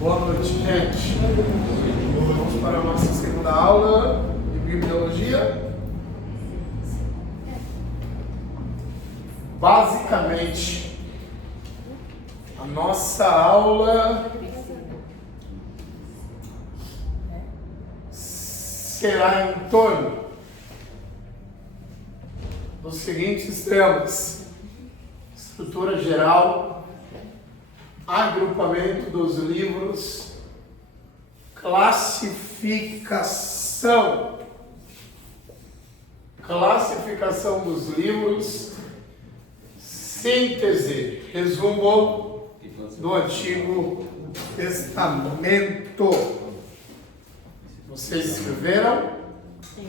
Boa noite, gente. Vamos para a nossa segunda aula de bibliologia. Basicamente, a nossa aula será em torno dos seguintes temas: estrutura geral, agrupamento dos livros, classificação dos livros, síntese, resumo do Antigo Testamento. Vocês escreveram? Sim.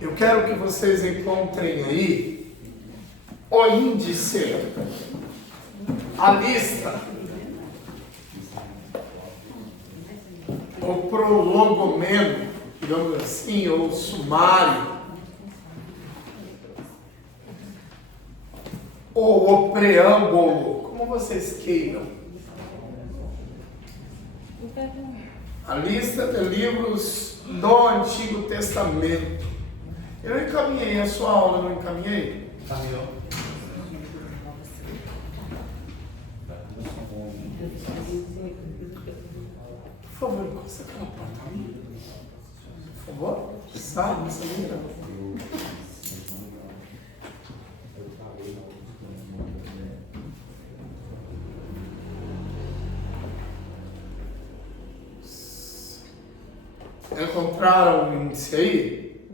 Eu quero que vocês encontrem aí o índice, a lista, o prolongamento, digamos assim, ou sumário, ou o preâmbulo, como vocês queiram. A lista de livros do Antigo Testamento. Eu encaminhei a sua aula, não encaminhei? Caminhou. Por favor, encosta aquela porta ali. Por favor, sai dessa linha. Encontraram o índice aí?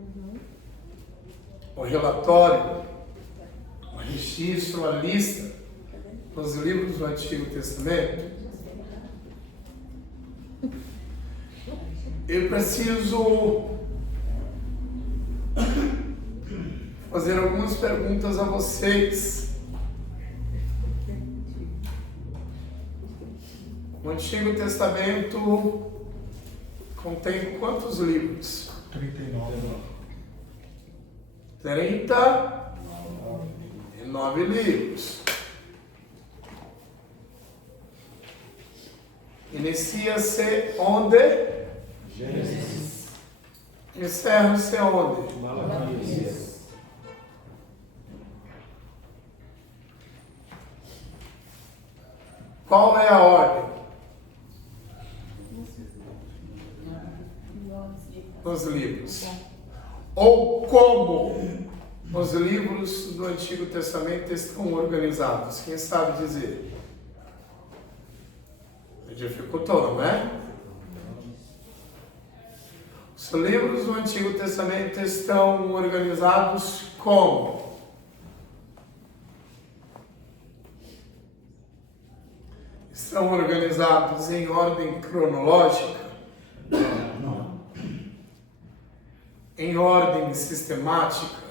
O relatório, o registro, a lista dos livros do Antigo Testamento? Eu preciso fazer algumas perguntas a vocês. O Antigo Testamento contém quantos livros? 39. 39 livros. Inicia-se onde? Gênesis. Encerra-se onde? Malaquias. Qual é a ordem dos livros? Ou como os livros do Antigo Testamento estão organizados? Quem sabe dizer? Dificultou, não é? Os livros do Antigo Testamento estão organizados como? Estão organizados em ordem cronológica? Não. Em ordem sistemática?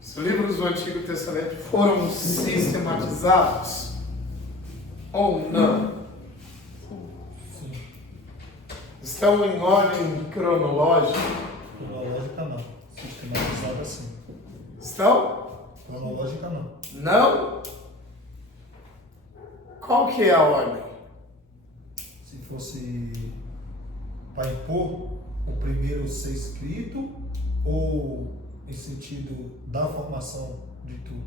Os livros do Antigo Testamento foram sistematizados ou não? Sim. Estão em ordem cronológica? Cronológica não. Sistematizada sim. Estão? Cronológica não. Não? Qual que é a ordem? Se fosse para impor, o primeiro ser escrito ou em sentido da formação de tudo?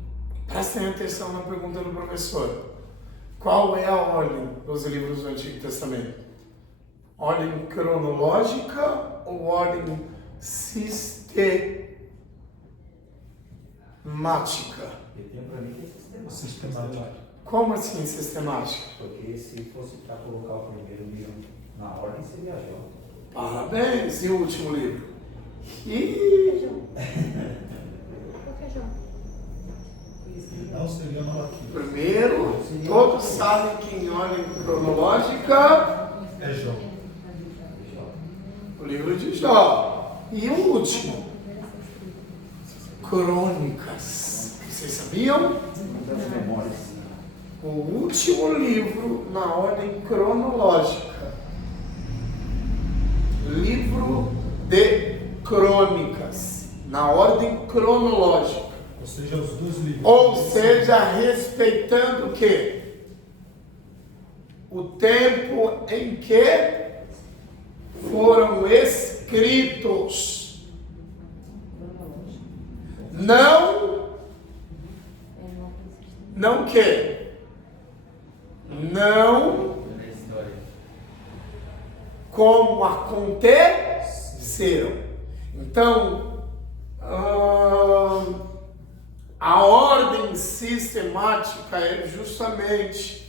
Prestem atenção na pergunta do professor. Qual é a ordem dos livros do Antigo Testamento? Ordem cronológica ou ordem sistemática? Eu tenho para mim que é Sistemática. Como assim sistemática? Porque se fosse para colocar o primeiro livro na ordem, você viajou. Parabéns! E o último livro? E Não seria Malaquias. primeiro, todos sabem que em ordem cronológica, É Jó. o livro de Jó. E o último? Crônicas. Vocês sabiam? Das memórias. O último livro na ordem cronológica. Livro de Crônicas. Na ordem cronológica. Ou seja, os dois livros. Ou seja, respeitando o quê? o tempo em que foram escritos. Não que? Não como aconteceram. Então, a ordem sistemática é justamente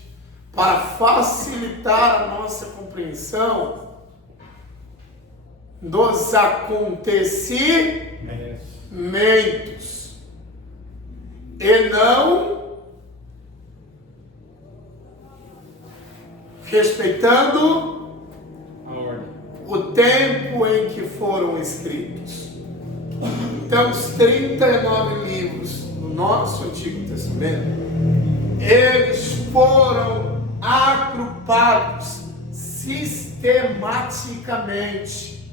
para facilitar a nossa compreensão dos acontecimentos e não respeitando A ordem. o tempo em que foram escritos. Então, os 39 livros do nosso Antigo Testamento, eles foram agrupados sistematicamente,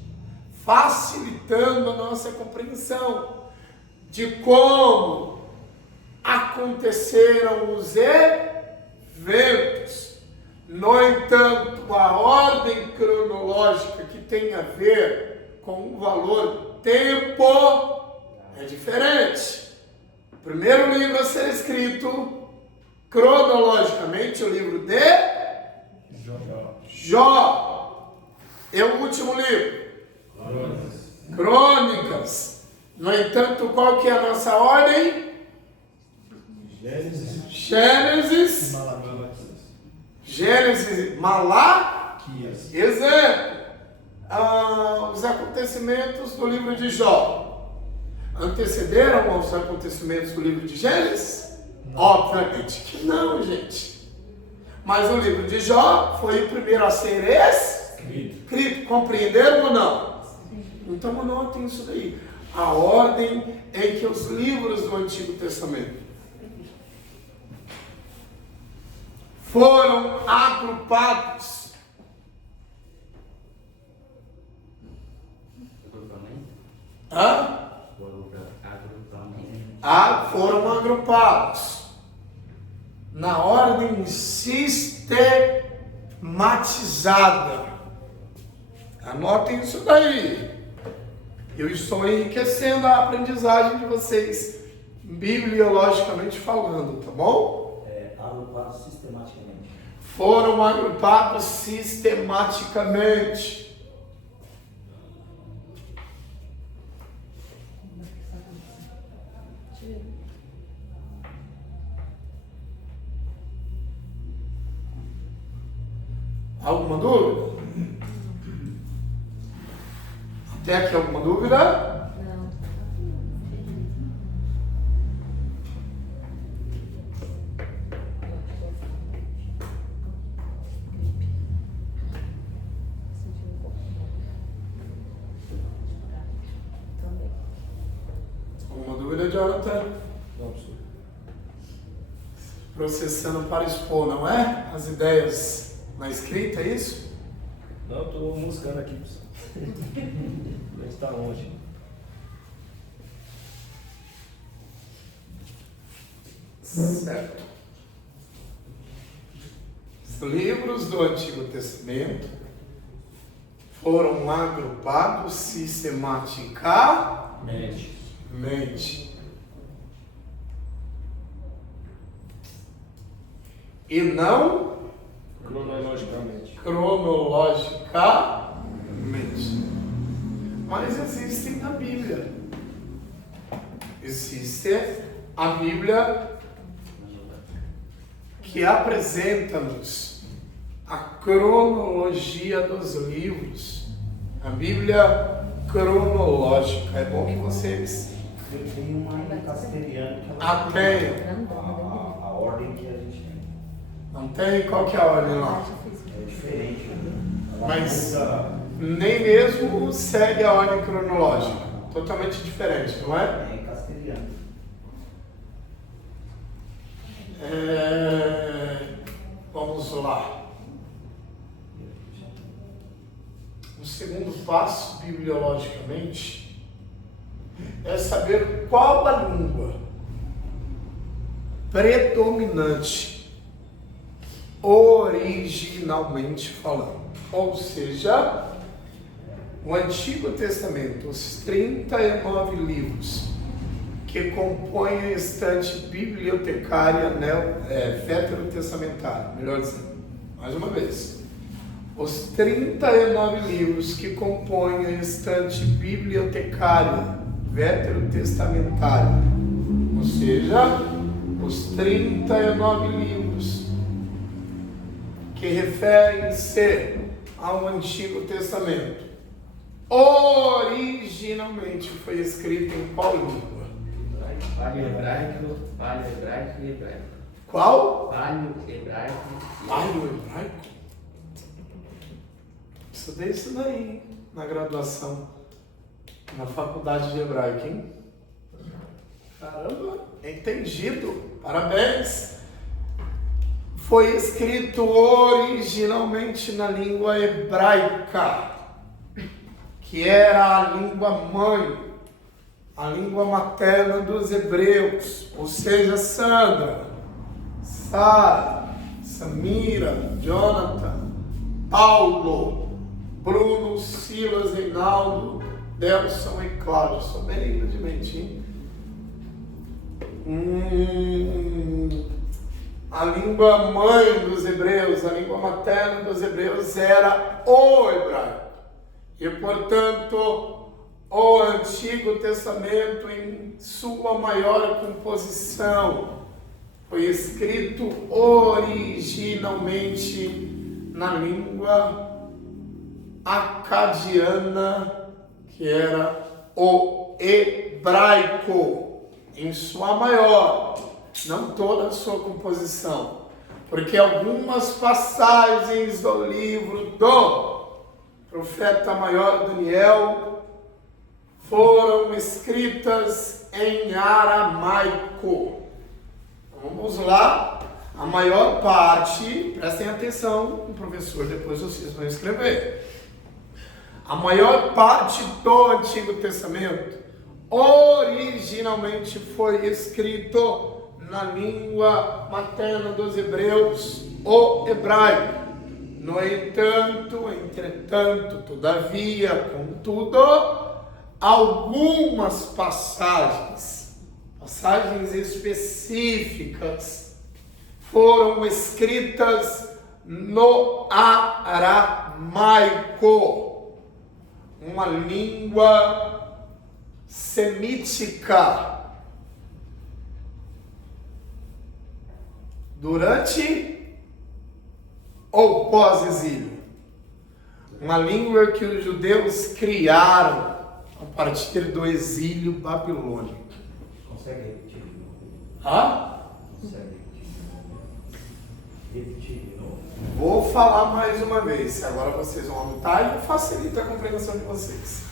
facilitando a nossa compreensão de como aconteceram os eventos. No entanto, a ordem cronológica que tem a ver com o valor tempo é diferente. O primeiro livro a ser escrito cronologicamente é o livro de Jó. E o último livro? Crônicas. No entanto, qual que é a nossa ordem? Gênesis, Malaquias. Exemplo. Os acontecimentos do livro de Jó antecederam aos acontecimentos do livro de Gênesis? Obviamente que não, gente. Mas o livro de Jó foi o primeiro a ser escrito. Compreenderam ou não? Então anotem isso daí. A ordem em que os livros do Antigo Testamento foram agrupados. Foram agrupados na ordem sistematizada. Anotem isso daí. Eu estou enriquecendo a aprendizagem de vocês, bibliologicamente falando, tá bom? Agrupados sistematicamente. Foram agrupados sistematicamente. Alguma dúvida? Até aqui alguma dúvida? Não. Alguma dúvida, Jonathan? Não, professor. Processando para expor, não é? As ideias na escrita, é isso? Não, estou buscando aqui, professor. A gente está longe. Certo. Os livros do Antigo Testamento foram agrupados sistematicamente. E não cronologicamente. Mas existem na Bíblia. Existe a Bíblia que apresenta-nos a cronologia dos livros. A Bíblia cronológica. É bom que vocês Tem uma em castelhano que ela aprenham. a ordem que a gente tem. Não tem? Qual que é a ordem lá? É diferente. Ela Mas muda, nem mesmo segue a ordem cronológica. Totalmente diferente, não é? em castelhano. Vamos lá. O segundo passo, bibliologicamente, é saber qual a língua predominante originalmente falando. Ou seja, o Antigo Testamento, os 39 livros que compõem a estante bibliotecária veterotestamentária, melhor dizendo, mais uma vez, os 39 livros que compõem a estante bibliotecária veterotestamentária, ou seja, os 39 livros que referem-se ao Antigo Testamento, originalmente foi escrito em qual língua? Paleo-hebraico e hebraico. Qual? Paleo-hebraico. Paleo-hebraico? Estudei isso daí, hein? Na graduação, na faculdade de hebraico, hein? Caramba, entendido, parabéns! Foi escrito originalmente na língua hebraica, que era a língua mãe, a língua materna dos hebreus, ou seja, Sandra, Sara, Samira, Jonathan, Paulo, Bruno, Silas, Reinaldo, Delson e Cláudio. Sou bem humildemente, hein? A língua mãe dos hebreus, a língua materna dos hebreus era o hebraico. E, portanto, o Antigo Testamento, em sua maior composição, foi escrito originalmente na língua acadiana, que era o hebraico, em sua maior, não toda a sua composição, porque algumas passagens do livro do profeta maior Daniel foram escritas em aramaico. Vamos lá, a maior parte, prestem atenção, o professor, depois vocês vão escrever. A maior parte do Antigo Testamento originalmente foi escrito na língua materna dos hebreus, o hebraico. No entanto, entretanto, todavia, contudo, algumas passagens específicas foram escritas no aramaico, uma língua semítica. Durante ou pós-exílio? Uma língua que os judeus criaram a partir do exílio babilônico. Consegue repetir de novo? Consegue repetir de novo? Vou falar mais uma vez, se agora vocês vão anotar e facilita a compreensão de vocês.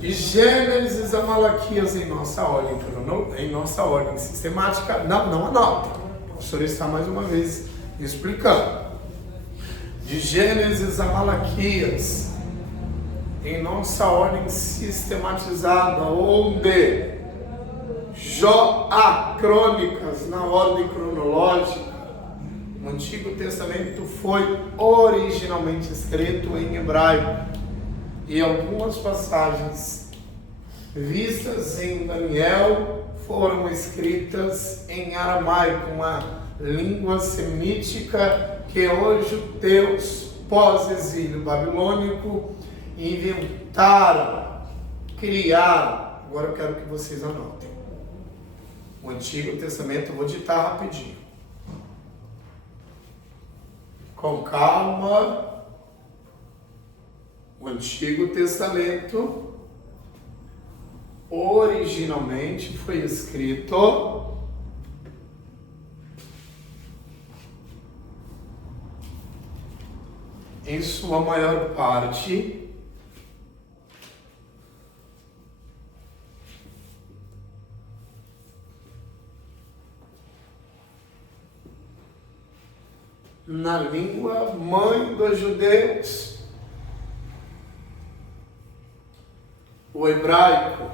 De Gênesis a Malaquias em nossa ordem sistemática, não anota. O professor está mais uma vez explicando. De Gênesis a Malaquias, em nossa ordem sistematizada, onde Jó a Crônicas, na ordem cronológica, o Antigo Testamento foi originalmente escrito em hebraico, e algumas passagens vistas em Daniel foram escritas em aramaico, uma língua semítica que os judeus pós-exílio babilônico inventaram, criaram. Agora eu quero que vocês anotem. O Antigo Testamento, eu vou ditar rapidinho. Com calma. O Antigo Testamento originalmente foi escrito em sua maior parte na língua mãe dos judeus, o hebraico.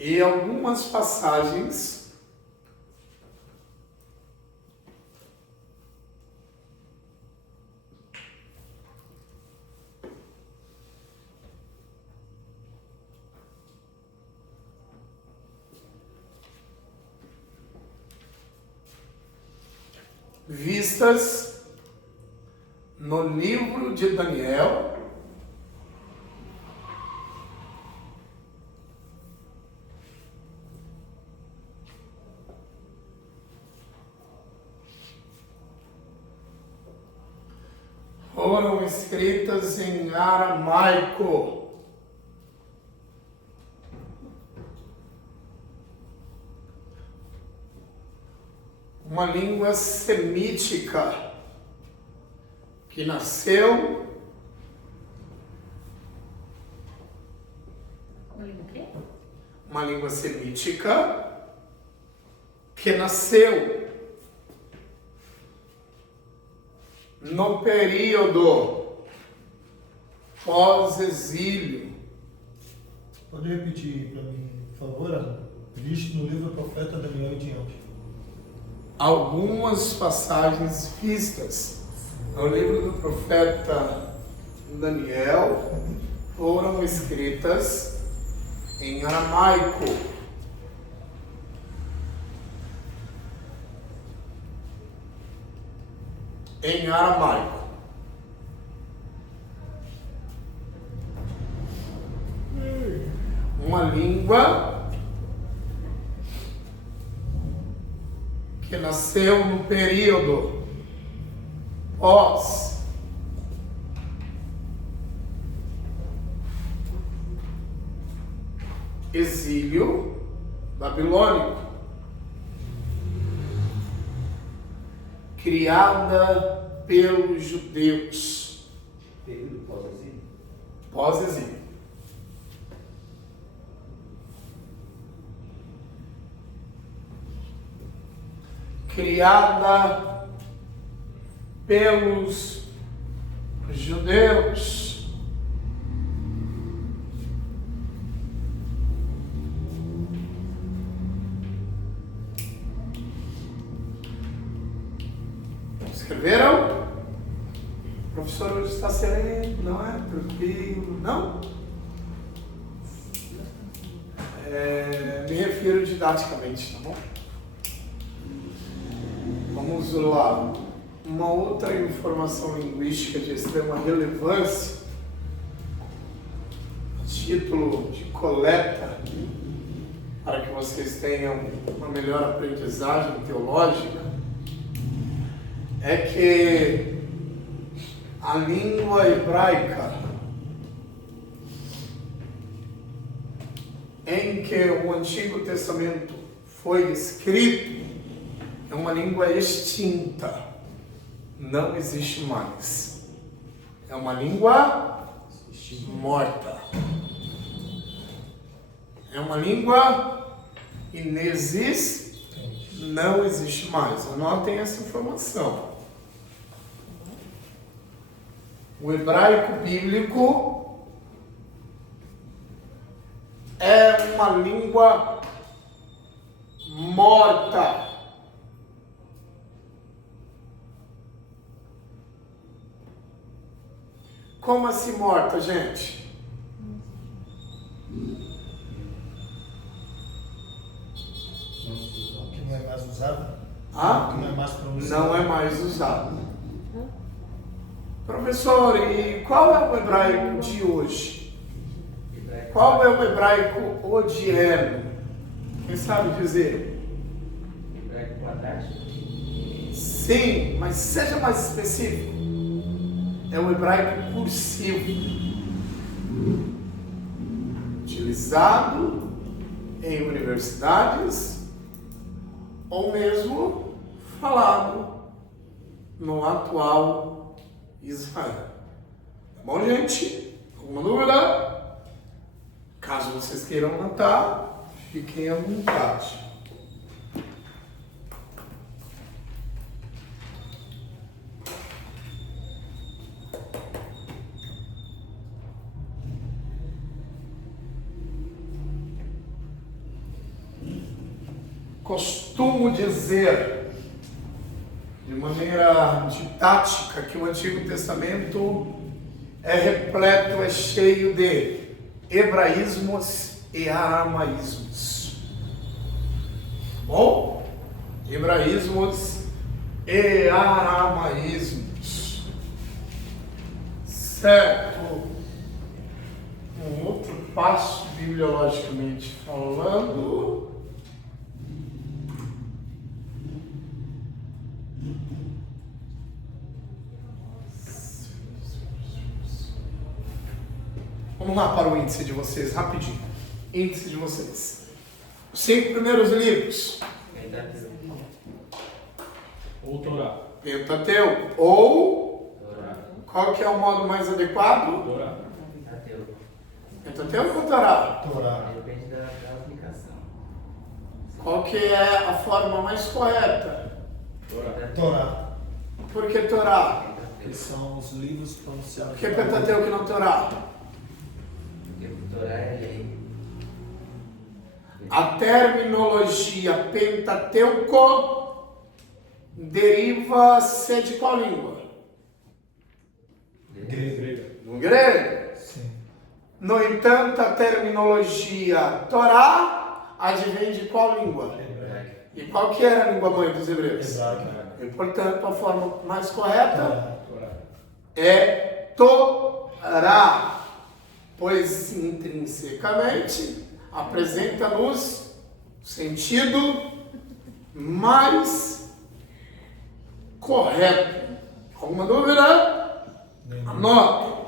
e algumas passagens vistas no livro de Daniel, foram escritas em aramaico. Uma língua semítica que nasceu uma língua semítica que nasceu no período pós-exílio. Pode repetir para mim, por favor, Ana? Visto no livro do profeta Daniel e diante. Algumas passagens vistas no livro do profeta Daniel foram escritas em aramaico. Em aramaico. Uma língua que nasceu no período pós exílio babilônico, criada pelos judeus. Período pós-exílio. Pós-exílio. Criada pelos judeus. Escreveram? O professor hoje está sereno, não é? Tranquilo, não? Me refiro didaticamente, tá bom? Vamos lá. Uma outra informação linguística de extrema relevância, título de coleta, para que vocês tenham uma melhor aprendizagem teológica, é que a língua hebraica em que o Antigo Testamento foi escrito é uma língua extinta, não existe mais. É uma língua morta. É uma língua inexistente, não existe mais. Anotem essa informação. O hebraico bíblico é uma língua morta. Como assim morta, gente? Que não é mais usado? Ah? Que não é mais pronunciado? Não é mais usado. Professor, e qual é o hebraico de hoje? Qual é o hebraico odierno? Quem sabe dizer? Hebraico quadrático. Sim, mas seja mais específico. É o hebraico cursivo, utilizado em universidades ou mesmo falado no atual Israel. Tá bom, gente? Alguma dúvida? Caso vocês queiram anotar, fiquem à vontade. costumo dizer, de maneira didática, que o Antigo Testamento é repleto, é cheio de hebraísmos e aramaísmos. Bom? Hebraísmos e aramaísmos. Certo? Um outro passo, bibliologicamente falando. Vamos lá para o índice de vocês, rapidinho. Índice de vocês. Os 5 primeiros livros. Ou Torá. Pentateuco. Ou, qual que é o modo mais adequado? Torá. Pentateuco ou Torá? Torá. Depende da aplicação. Qual que é a forma mais correta? Torá. Torá. Por que Torá? Que são os livros pronunciados. Por que Pentateuco e não Torá? Porque Torá é lei. A terminologia Pentateuco deriva-se de qual língua? Grega. Do grego. Sim. No entanto, a terminologia Torá advém de qual língua? Hebraico. E qual que era a língua mãe dos hebreus? Hebraico. E, portanto, a forma mais correta Torá. é Torá, pois intrinsecamente apresenta-nos sentido mais correto. Alguma dúvida? Anota.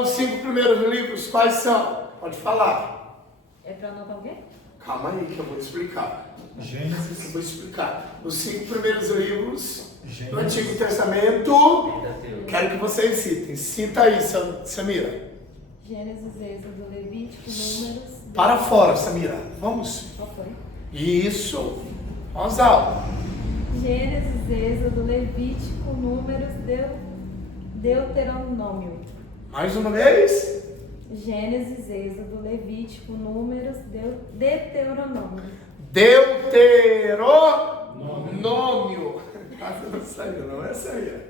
Os 5 primeiros livros, quais são? Pode falar. É para anotar o quê? Calma aí que eu vou te explicar. Eu Gênesis. vou explicar. Os 5 primeiros livros do Antigo Gênesis. Testamento, Pentateuco. quero que vocês citem. Cita aí, Samira. Gênesis, Êxodo, Levítico, Números. Para fora, Samira. Vamos. Qual foi? Isso. Voz alta. Gênesis, Êxodo, Levítico, Números, Deuteronômio. Mais uma vez. Gênesis, Êxodo, Levítico, Números, Deuteronômio. Deuteronômio. Não saiu, não é, Samira?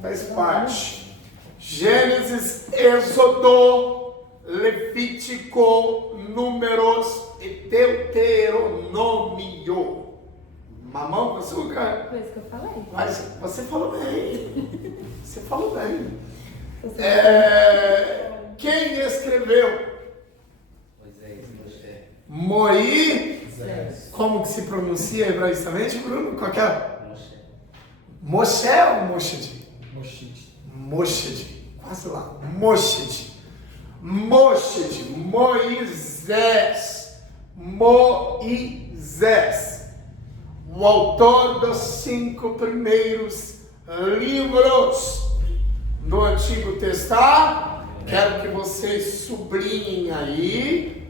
Faz parte. Gênesis, Êxodo, Levítico, Números e Deuteronômio. Mamão com açúcar? Foi isso que eu falei. Mas você falou bem. Você falou bem. Você- Quem escreveu? Moisés, Moshe. Moisés. Como que se pronuncia hebraicamente, Bruno? Qual que é? Moshe. Moshe ou Moshed? Moshit. Moshed. Quase lá. Moshed. Moshed. Moisés. Moisés. O autor dos 5 primeiros livros do Antigo Testamento. Quero que vocês sublinhem aí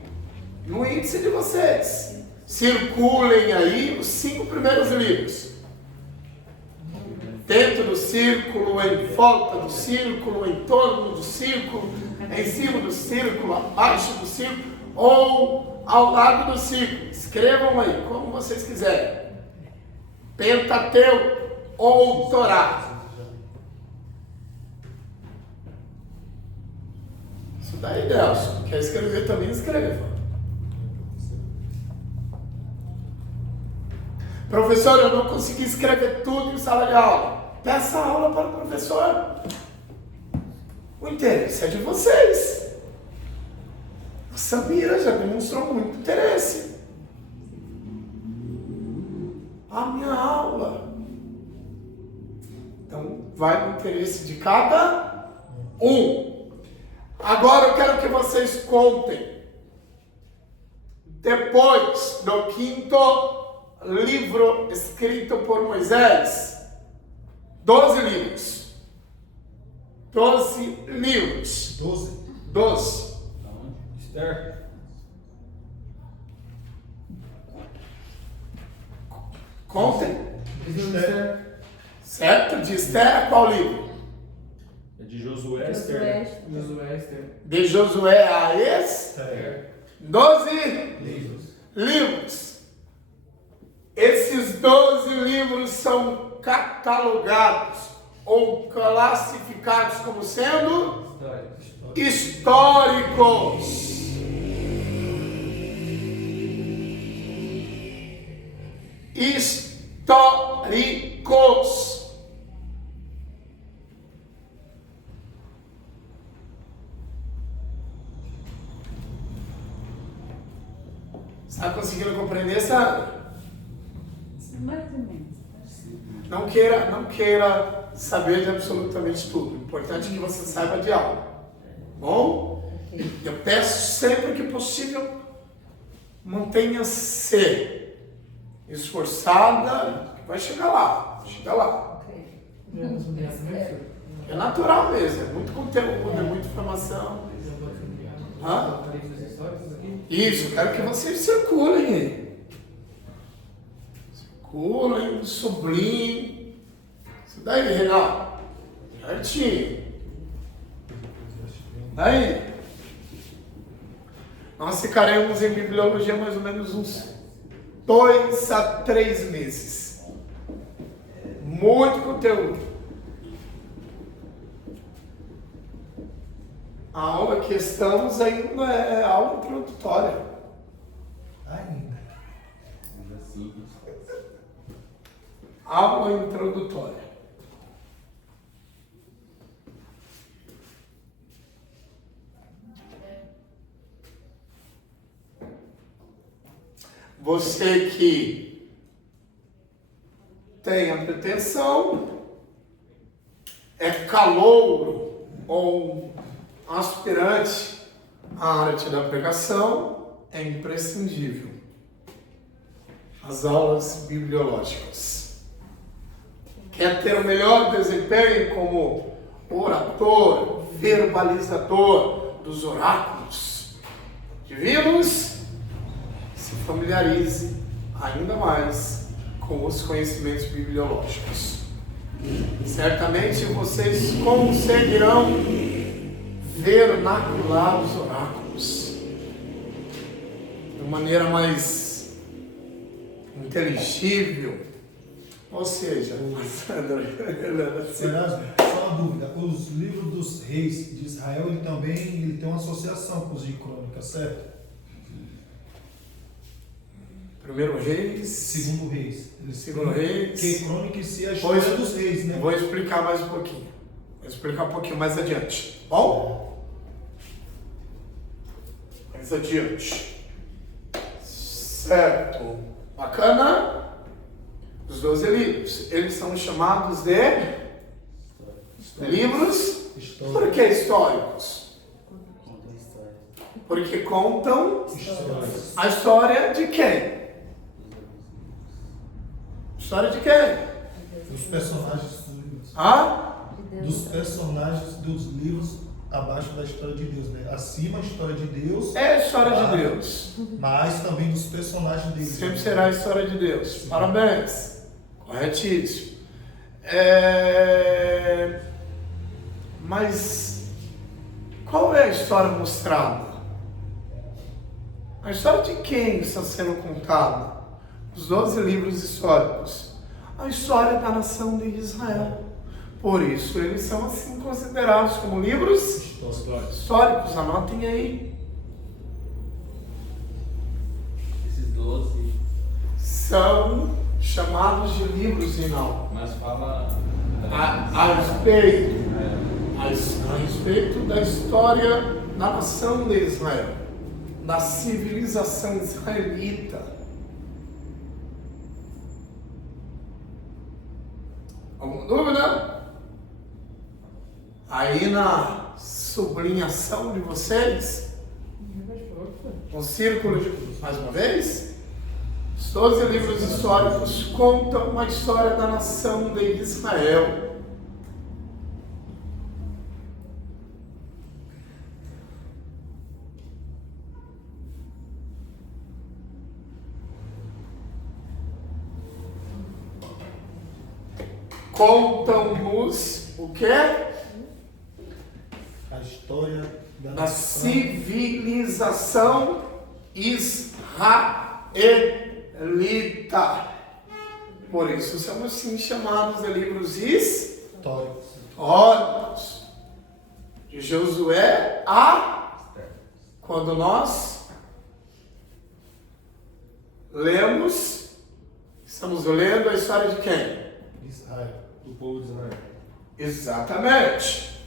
no índice de vocês. Circulem aí os 5 primeiros livros. Dentro do círculo, em volta do círculo, em torno do círculo, em cima do círculo, abaixo do círculo ou ao lado do círculo. Escrevam aí, como vocês quiserem. Pentateuco ou Torá. Isso daí, Delson. Quer escrever também? Escreva. Professor, eu não consegui escrever tudo em sala de aula. Peça a aula para o professor. O interesse é de vocês. A Samira já demonstrou muito interesse. A minha aula. Então, vai no interesse de cada um. Agora eu quero que vocês contem. Depois do 5º livro escrito por Moisés, 12 livros. 12 livros. 12. 12. Esther. Contem. Esther. Certo? De Esther, qual livro? É de Josué, Josué, Esther. Josué, Esther. De Josué a Esther. Esther. 12 Livros. livros. Esses 12 livros são catalogados ou classificados como sendo históricos. Históricos. Está conseguindo compreender, sabe? Mais ou menos. Não queira saber de absolutamente tudo. O importante é que você saiba de algo. Bom? Eu peço sempre que possível, mantenha-se esforçada, vai chegar lá. Chega lá. É natural mesmo, é muito conteúdo, é muita informação. Hã? Isso, eu quero que vocês circulem. Circulem, sublinhem. Isso daí, Renato. Certinho. Daí. Nós ficaremos em bibliologia mais ou menos uns 2 a 3 meses. Muito conteúdo. A aula que estamos ainda é aula introdutória. Ainda. Aula introdutória. Você que tem a pretensão, é calouro ou aspirante à arte da pregação, é imprescindível as aulas bibliológicas. Quer ter o melhor desempenho como orator, verbalizador dos oráculos divinos, se familiarize ainda mais com os conhecimentos bibliológicos. Certamente vocês conseguirão vernacular os oráculos de maneira mais inteligível. Ou seja, Será? Só uma dúvida. Os livros dos reis de Israel, ele tem uma associação com os de crônicas, certo? Primeiro Reis, Segundo Reis. Segundo Reis. Que crônica em si é a história dos reis, né? Vou explicar mais um pouquinho. Vou explicar um pouquinho mais adiante. Bom? Mais adiante. Certo. Bacana? Os 12 livros. Eles são chamados de livros. Por que históricos? Porque contam a história de quem? História de quem? Dos personagens dos livros. Dos personagens dos livros abaixo da história de Deus, né? Acima a história de Deus. É a história de Deus. Mas também dos personagens deles. Sempre será a história de Deus. Parabéns. Corretíssimo. Mas qual é a história mostrada? A história de quem está sendo contada? Os 12 livros históricos. A história da nação de Israel. Por isso, eles são assim considerados como livros históricos. Anotem aí. Esses 12. São chamados de livros, Rinaldo. Mas fala. A respeito da história da nação de Israel, da civilização israelita. Alguma dúvida? Aí na sublinhação de vocês, um círculo de, mais uma vez, os 12 livros históricos contam a história da nação de Israel. Contam-nos o quê? A história Da civilização israelita. Por isso são assim chamados de livros históricos. De Josué a quando nós lemos, estamos lendo a história de quem? Israel. Do povo de Israel. Exatamente.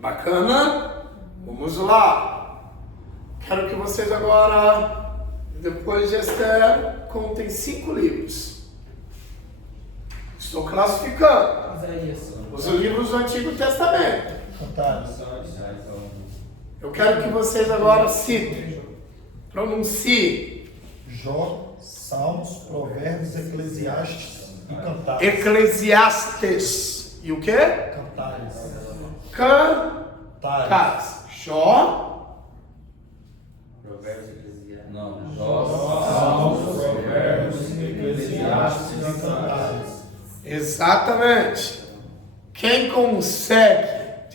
Bacana? Vamos lá. Quero que vocês agora, depois de Esther, contem 5 livros. Estou classificando Isaías. os livros do Antigo Testamento. Cantares. Eu quero que vocês agora citem, pronunciem. Jó, Salmos, Provérbios, Eclesiastes e Cantares. Eclesiastes. E o quê? Cantares. Cantares. Jó. Provérbios Eclesiastes. Não, Salmos, Provérbios, Eclesiastes e Cantares. Exatamente. Quem consegue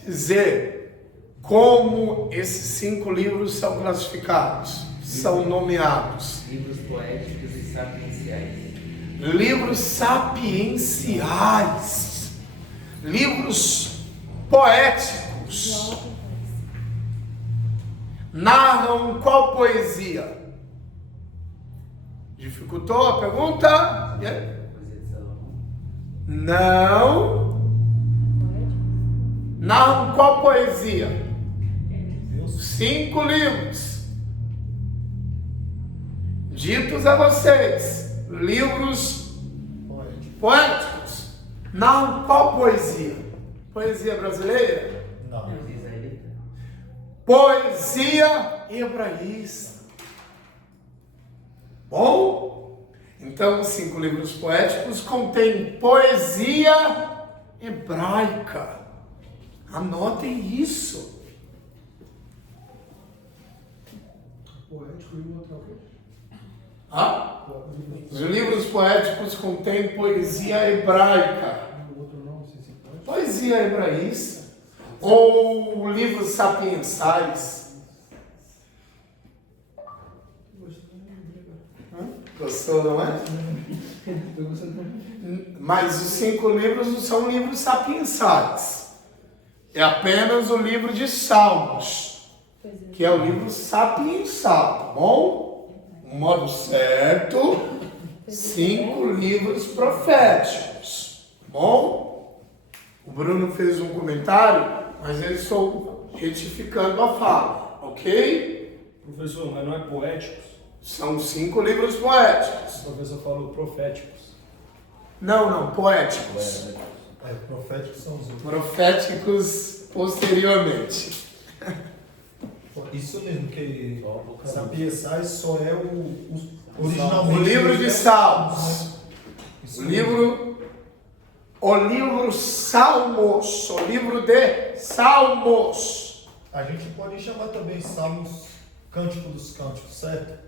dizer como esses 5 livros são classificados, são nomeados? livros poéticos e sapienciais. Livros sapienciais, livros poéticos. Narram qual poesia? Dificultou a pergunta? E aí? Poesia de Salomão. Não. Narram qual poesia? Deus. 5 livros. Ditos a vocês, livros poéticos. Narram qual poesia? Poesia brasileira? Não. Poesia israelita. Poesia hebraísta. Bom, então os 5 livros poéticos contêm poesia hebraica. Anotem isso. Poético e o outro é o quê? Os livros poéticos contêm poesia hebraica. O outro não, sei se pode. Poesia hebraísta. Ou livros sapiensais. Gostou, não é? Eu gostei do Mas os 5 livros não são livros sapiensais. É apenas o livro de Salmos, que é o livro sapiensal, tá bom? O modo certo, 5 livros proféticos, tá bom? O Bruno fez um comentário, mas eu estou retificando a fala, ok? Professor, mas não é poéticos? São 5 livros poéticos. O professor falou proféticos. Não, poéticos. Proféticos são os outros. Proféticos posteriormente. Isso mesmo, que Sapiensais só é o O originalmente. livro de Salmos. Isso O mesmo. livro Salmos. O livro de Salmos. A gente pode chamar também Salmos Cântico dos Cânticos, certo?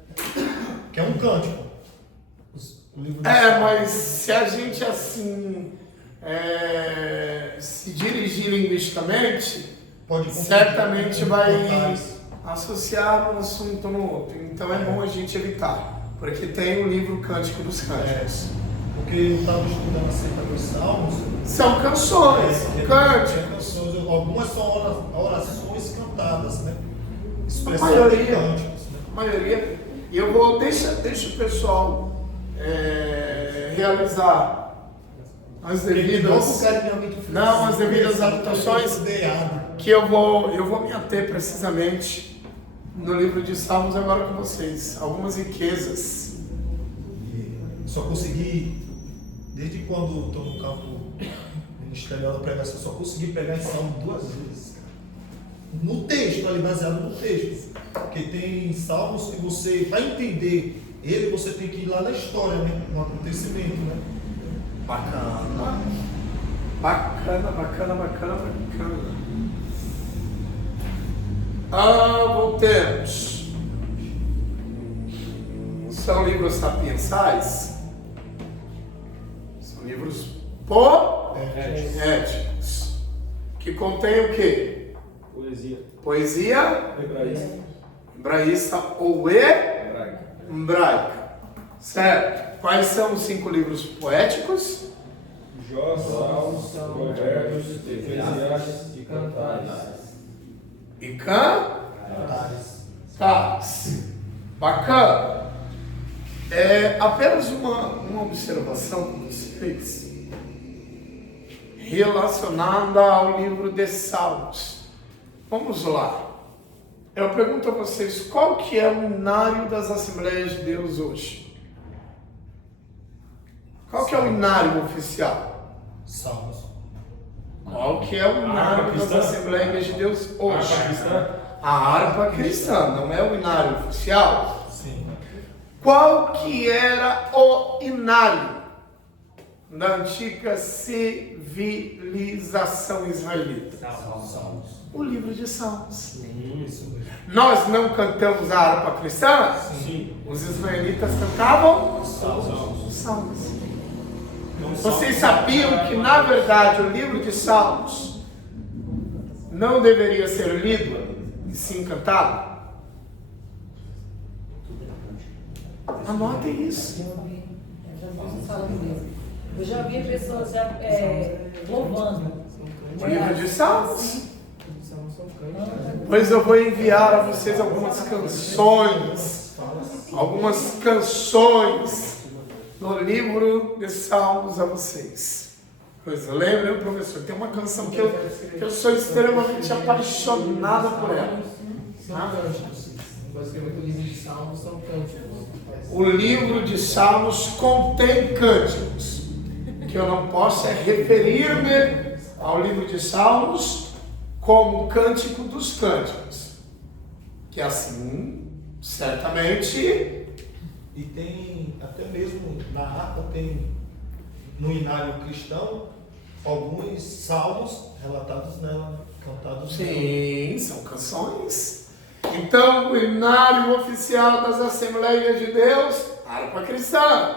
Que é um cântico. O livro de Salmos. Mas se a gente assim se dirigir linguisticamente, Pode confundir certamente com vai Cantares. associar um assunto no outro. Então é bom a gente evitar. Porque tem o livro Cântico dos Cânticos. Porque eu estava estudando acerca dos Salmos. São canções, cânticos. Canções, algumas são orações cantadas, né? A Expressões maioria. de cânticos, né? A maioria. E eu vou, deixa o pessoal realizar as devidas, não, as devidas adaptações, que eu vou me ater precisamente no livro de Salmos agora com vocês. Algumas riquezas. Só consegui, desde quando estou no campo ministerial da pregação, só consegui pegar em Salmo 2 vezes, cara. No texto, ali baseado no texto. Porque tem salmos que você, para entender ele, você tem que ir lá na história, né? No acontecimento, né? Bacana. Bacana. Voltemos. São livros sapiensais? São livros poéticos. Que contém o quê? Poesia. Poesia Hebraísta. hebraísta ou Hebraica. hebraica. Certo? Quais são os 5 livros poéticos? Jó, Salmos, Provérbios, Eclesiastes e Cantares. E Cantares. Bacana. Apenas uma observação com vocês relacionada ao livro de Salmos. Vamos lá. Eu pergunto a vocês, qual que é o inário das Assembleias de Deus hoje? Qual que é o inário oficial? Salmos. Qual que é o inário das Assembleias de Deus hoje? Harpa cristã? A harpa cristã, não é o inário oficial? Sim. Qual que era o inário da antiga civilização israelita? Salmos. O livro de Salmos. Isso mesmo. Nós não cantamos a harpa cristã? Sim. Os israelitas cantavam Salmos. Salmos. Então, Vocês Salmos sabiam que, na verdade, o livro de Salmos não deveria ser lido e sim cantado? Anotem isso. Eu já vi pessoas louvando. O livro de Salmos. Pois eu vou enviar a vocês algumas canções do livro de Salmos a vocês. Pois lembrem, professor, tem uma canção que eu sou extremamente apaixonada por ela. Basicamente, o livro de Salmos são cânticos. O livro de Salmos contém cânticos, que eu não posso referir-me ao livro de Salmos como cântico dos cânticos, que assim, certamente, E tem, até mesmo na harpa, tem no inário cristão, alguns salmos relatados nela, cantados nela. sim, são canções. Então, o inário oficial das Assembleias de Deus, harpa cristã.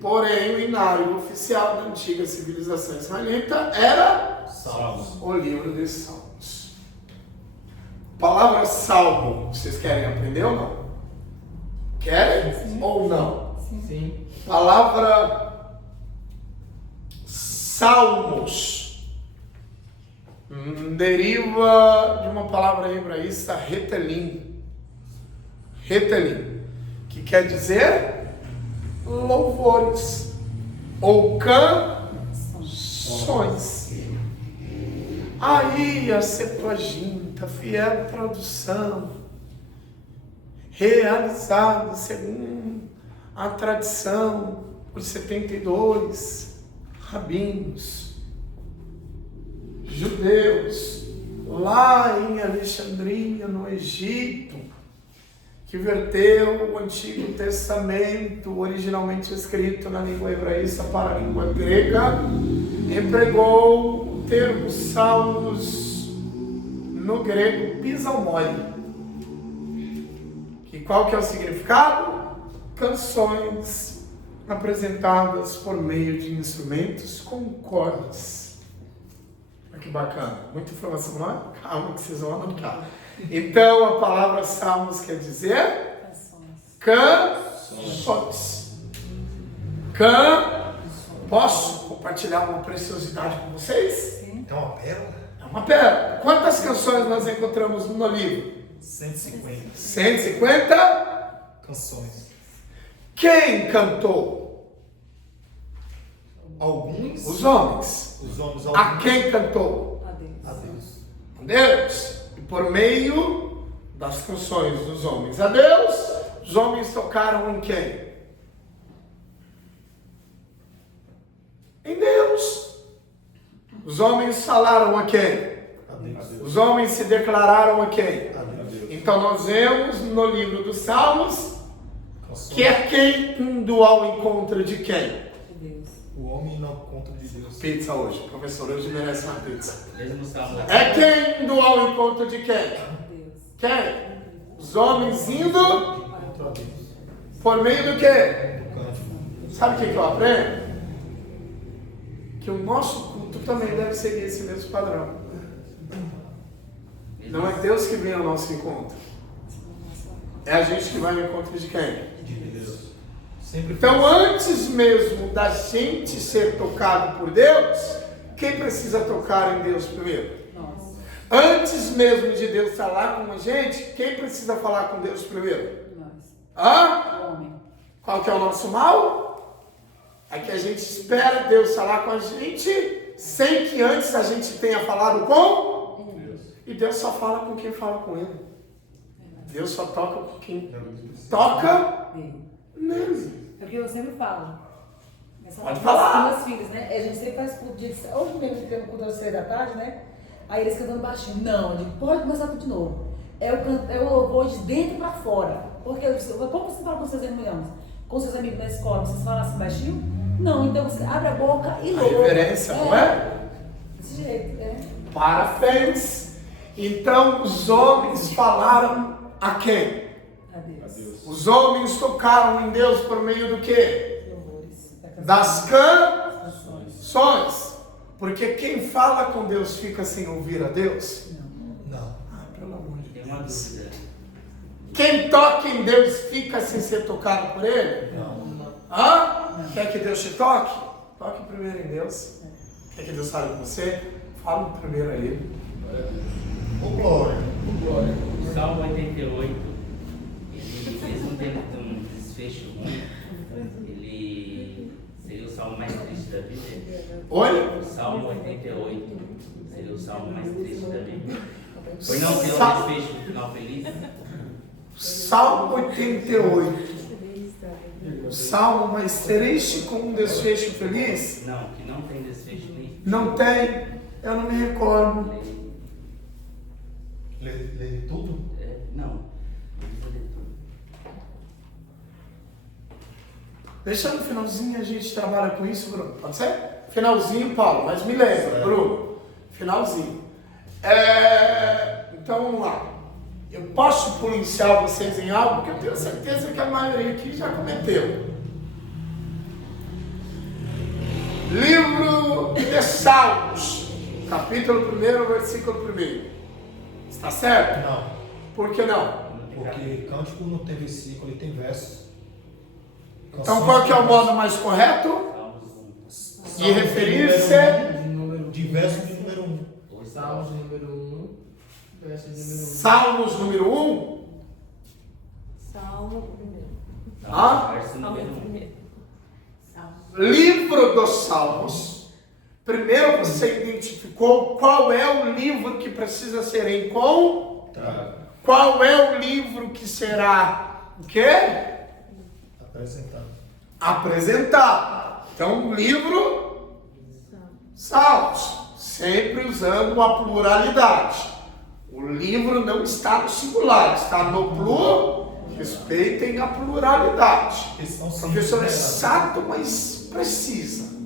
Porém, o inário oficial da antiga civilização israelita era Salmos. o livro de Salmos. Palavra salmo, vocês querem aprender ou não? Querem ou não? Sim. Palavra salmos deriva de uma palavra hebraísta, retelim. Retelim, que quer dizer louvores ou canções. Aí a Septuaginta, fiel tradução, realizada segundo a tradição por 72 rabinos judeus lá em Alexandria, no Egito, que verteu o Antigo Testamento, originalmente escrito na língua hebraísta para a língua grega, empregou o termo salmos no grego psalmoi. E qual que é o significado? Canções apresentadas por meio de instrumentos com cordas. Olha que bacana, muita informação, não é? Calma que vocês vão anotar. Então a palavra salmos quer dizer canções. Posso compartilhar uma preciosidade com vocês? É uma pérola? É uma pérola. Quantas canções nós encontramos no livro? 150 150 canções. Quem cantou? Alguns, Os homens. os homens, A alguns, quem cantou? a Deus. Deus. E por meio das canções dos homens a Deus, os homens tocaram em quem? Em Deus. Os homens falaram a quem? A Deus. Os homens se declararam a quem? A Deus. Então nós vemos no livro dos Salmos Canções. que é quem indo ao encontro de quem? Deus. O homem não conta de Deus. Pizza hoje. Professor, hoje merece uma pizza. Mesmo salmo. É quem indo ao encontro de quem? Deus. Quem? Os homens indo Contra Deus. por meio do quê? Do cântico. Sabe o que eu aprendo? Que o nosso culto também deve seguir esse mesmo padrão. Não é Deus que vem ao nosso encontro. É a gente que vai ao encontro de quem? De Deus. Sempre Então, fez. antes mesmo da gente ser tocado por Deus, quem precisa tocar em Deus primeiro? Nossa. Antes mesmo de Deus falar com a gente, quem precisa falar com Deus primeiro? Nossa. Hã? Homem. Qual que é o nosso mal? É que a gente espera Deus falar com a gente sem que antes a gente tenha falado com Deus. E Deus só fala com quem fala com Ele. Deus só toca com quem toca nele. É o que eu sempre falo. Essa Pode das falar. Minhas filhas, né? A gente sempre faz culto de... Hoje mesmo, tendo culto às 6 da tarde, né? Aí eles cantando baixinho. Não, eu digo, pode começar tudo de novo. É o louvor de dentro pra fora. Porque como você fala com seus irmãos? Com seus amigos na escola, vocês falam assim baixinho? Não, então você abre a boca e A louva. reverência, não é? Desse jeito, é. Parabéns. Então os homens falaram a quem? A Deus. Os homens tocaram em Deus por meio do quê? Louvores. Das canções. Porque quem fala com Deus fica sem ouvir a Deus? Não. Ah, pelo amor de Tem uma Deus. dúvida. Quem toca em Deus fica sem ser tocado por Ele? Não. Hã? Quer que Deus te toque? Toque primeiro em Deus. Quer que Deus fale com você? Fale primeiro a Ele. Ô, glória. O Salmo 88, ele, mesmo tendo um desfecho ruim, ele seria o salmo mais triste da Bíblia. Oi? O Salmo 88 seria o salmo mais triste da Bíblia. Por não ter Sa- um desfecho final feliz. Salmo 88. O salmo mais triste com um desfecho feliz? Não, que não tem desfecho nem. Não tem. Eu não me recordo. Lê tudo? Não. Não precisa ler tudo. Deixa no finalzinho, a gente trabalha com isso, Bruno. Pode ser? Finalzinho, Paulo, mas me lembra, Bruno. Finalzinho. Então vamos lá. Eu posso policiar vocês em algo que eu tenho certeza que a maioria aqui já cometeu. Livro de Salmos, capítulo 1, versículo 1. Está certo? Não. Por que não? Porque cântico não tem versículo, ele tem versos. Então qual que é o modo mais correto Salmos 1. de referir-se? De número De verso de número 1. Salmos de número 1, verso de número 1. Salmos número 1? Salmo primeiro. Ah? Verso número 1. Livro dos Salmos. Primeiro você identificou qual é o livro que precisa ser encontrado. Qual é o livro que será o quê? Apresentado. Apresentado. Então, livro Salmos. Sempre usando a pluralidade. O livro não está no singular, está no plural. Respeitem a pluralidade. Questão O professor é chato, mas precisa.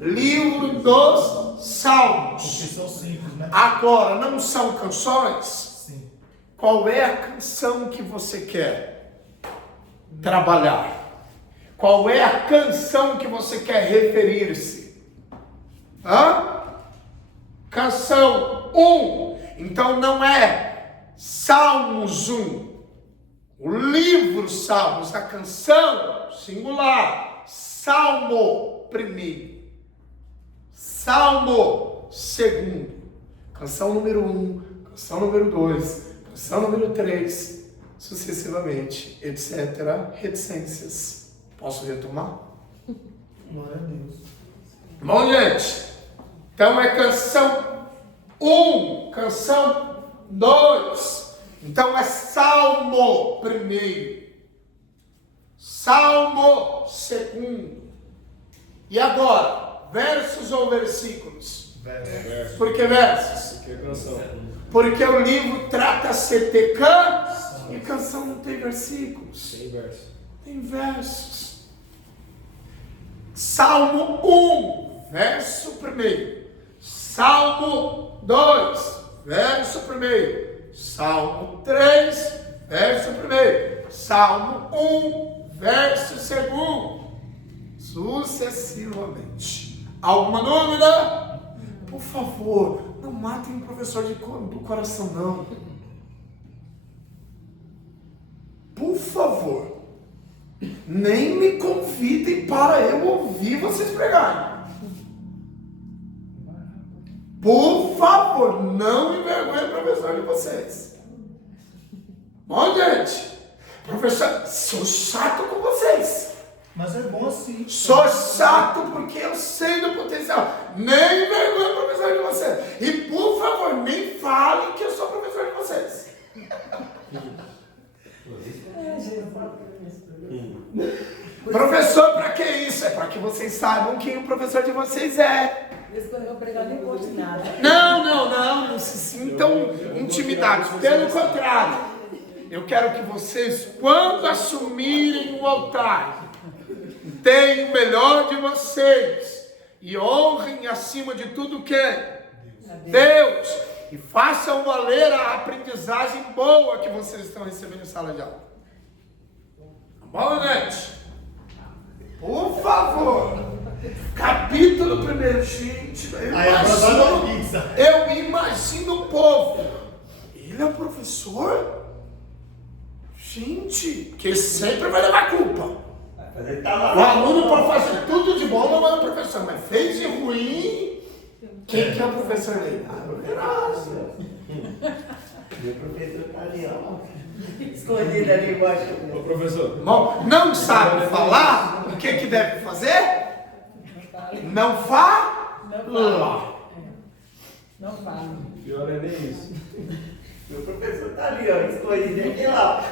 Livro dos Salmos. Porque são simples, né? Agora, não são canções? Sim. Qual é a canção que você quer trabalhar? Qual é a canção que você quer referir-se? Canção 1. Então não é Salmos 1. O livro Salmos, a canção singular. Salmo primeiro. Salmo segundo. Canção número 1. Canção número 2. Canção número 3. Sucessivamente, etc. Reticências. Posso retomar? Glória a Deus. Bom, gente. Então é canção 1. Canção 2. Então é Salmo primeiro. Salmo segundo. E agora? Versos ou versículos? Verso. Por que versos? Que canção? Porque o livro trata-se de canção. E canção não tem versículos. Sem verso. Tem versos. Salmo 1, verso 1. Salmo 2, verso 1. Salmo 3, verso 1. Salmo 1, verso 2. Sucessivamente. Alguma dúvida? Por favor, não matem o professor do coração, não. Por favor. nem me convidem para eu ouvir vocês pregarem. Por favor, não envergonhe o professor de vocês. Bom, gente, professor, sou chato com vocês. Mas é bom assim. Sou chato porque eu sei do potencial. Nem envergonhe o professor de vocês. E por favor, nem falem que eu sou professor de vocês. Professor, para que isso? É para que vocês saibam quem o professor de vocês é. Esse quando eu vou pregar, nem gosto de nada. Não se sintam intimidados. Pelo contrário, eu quero que vocês, quando assumirem o altar, deem o melhor de vocês e honrem acima de tudo quem? Deus. E façam valer a aprendizagem boa que vocês estão recebendo em sala de aula. Tá bom, gente? Por favor. Capítulo 1, gente. Eu imagino o povo. Ele é o professor? Gente, que sempre vai levar culpa. O aluno pode fazer tudo de bom, não é o professor, mas fez de ruim. Quem que é o professor dele? Meu professor tá ali, ó. Escondido ali embaixo. Ô, professor. Bom, não sabe falar o que deve fazer? Não fala. Não fala. Pior é nem isso. Meu professor tá ali, ó. Escondido aqui lá.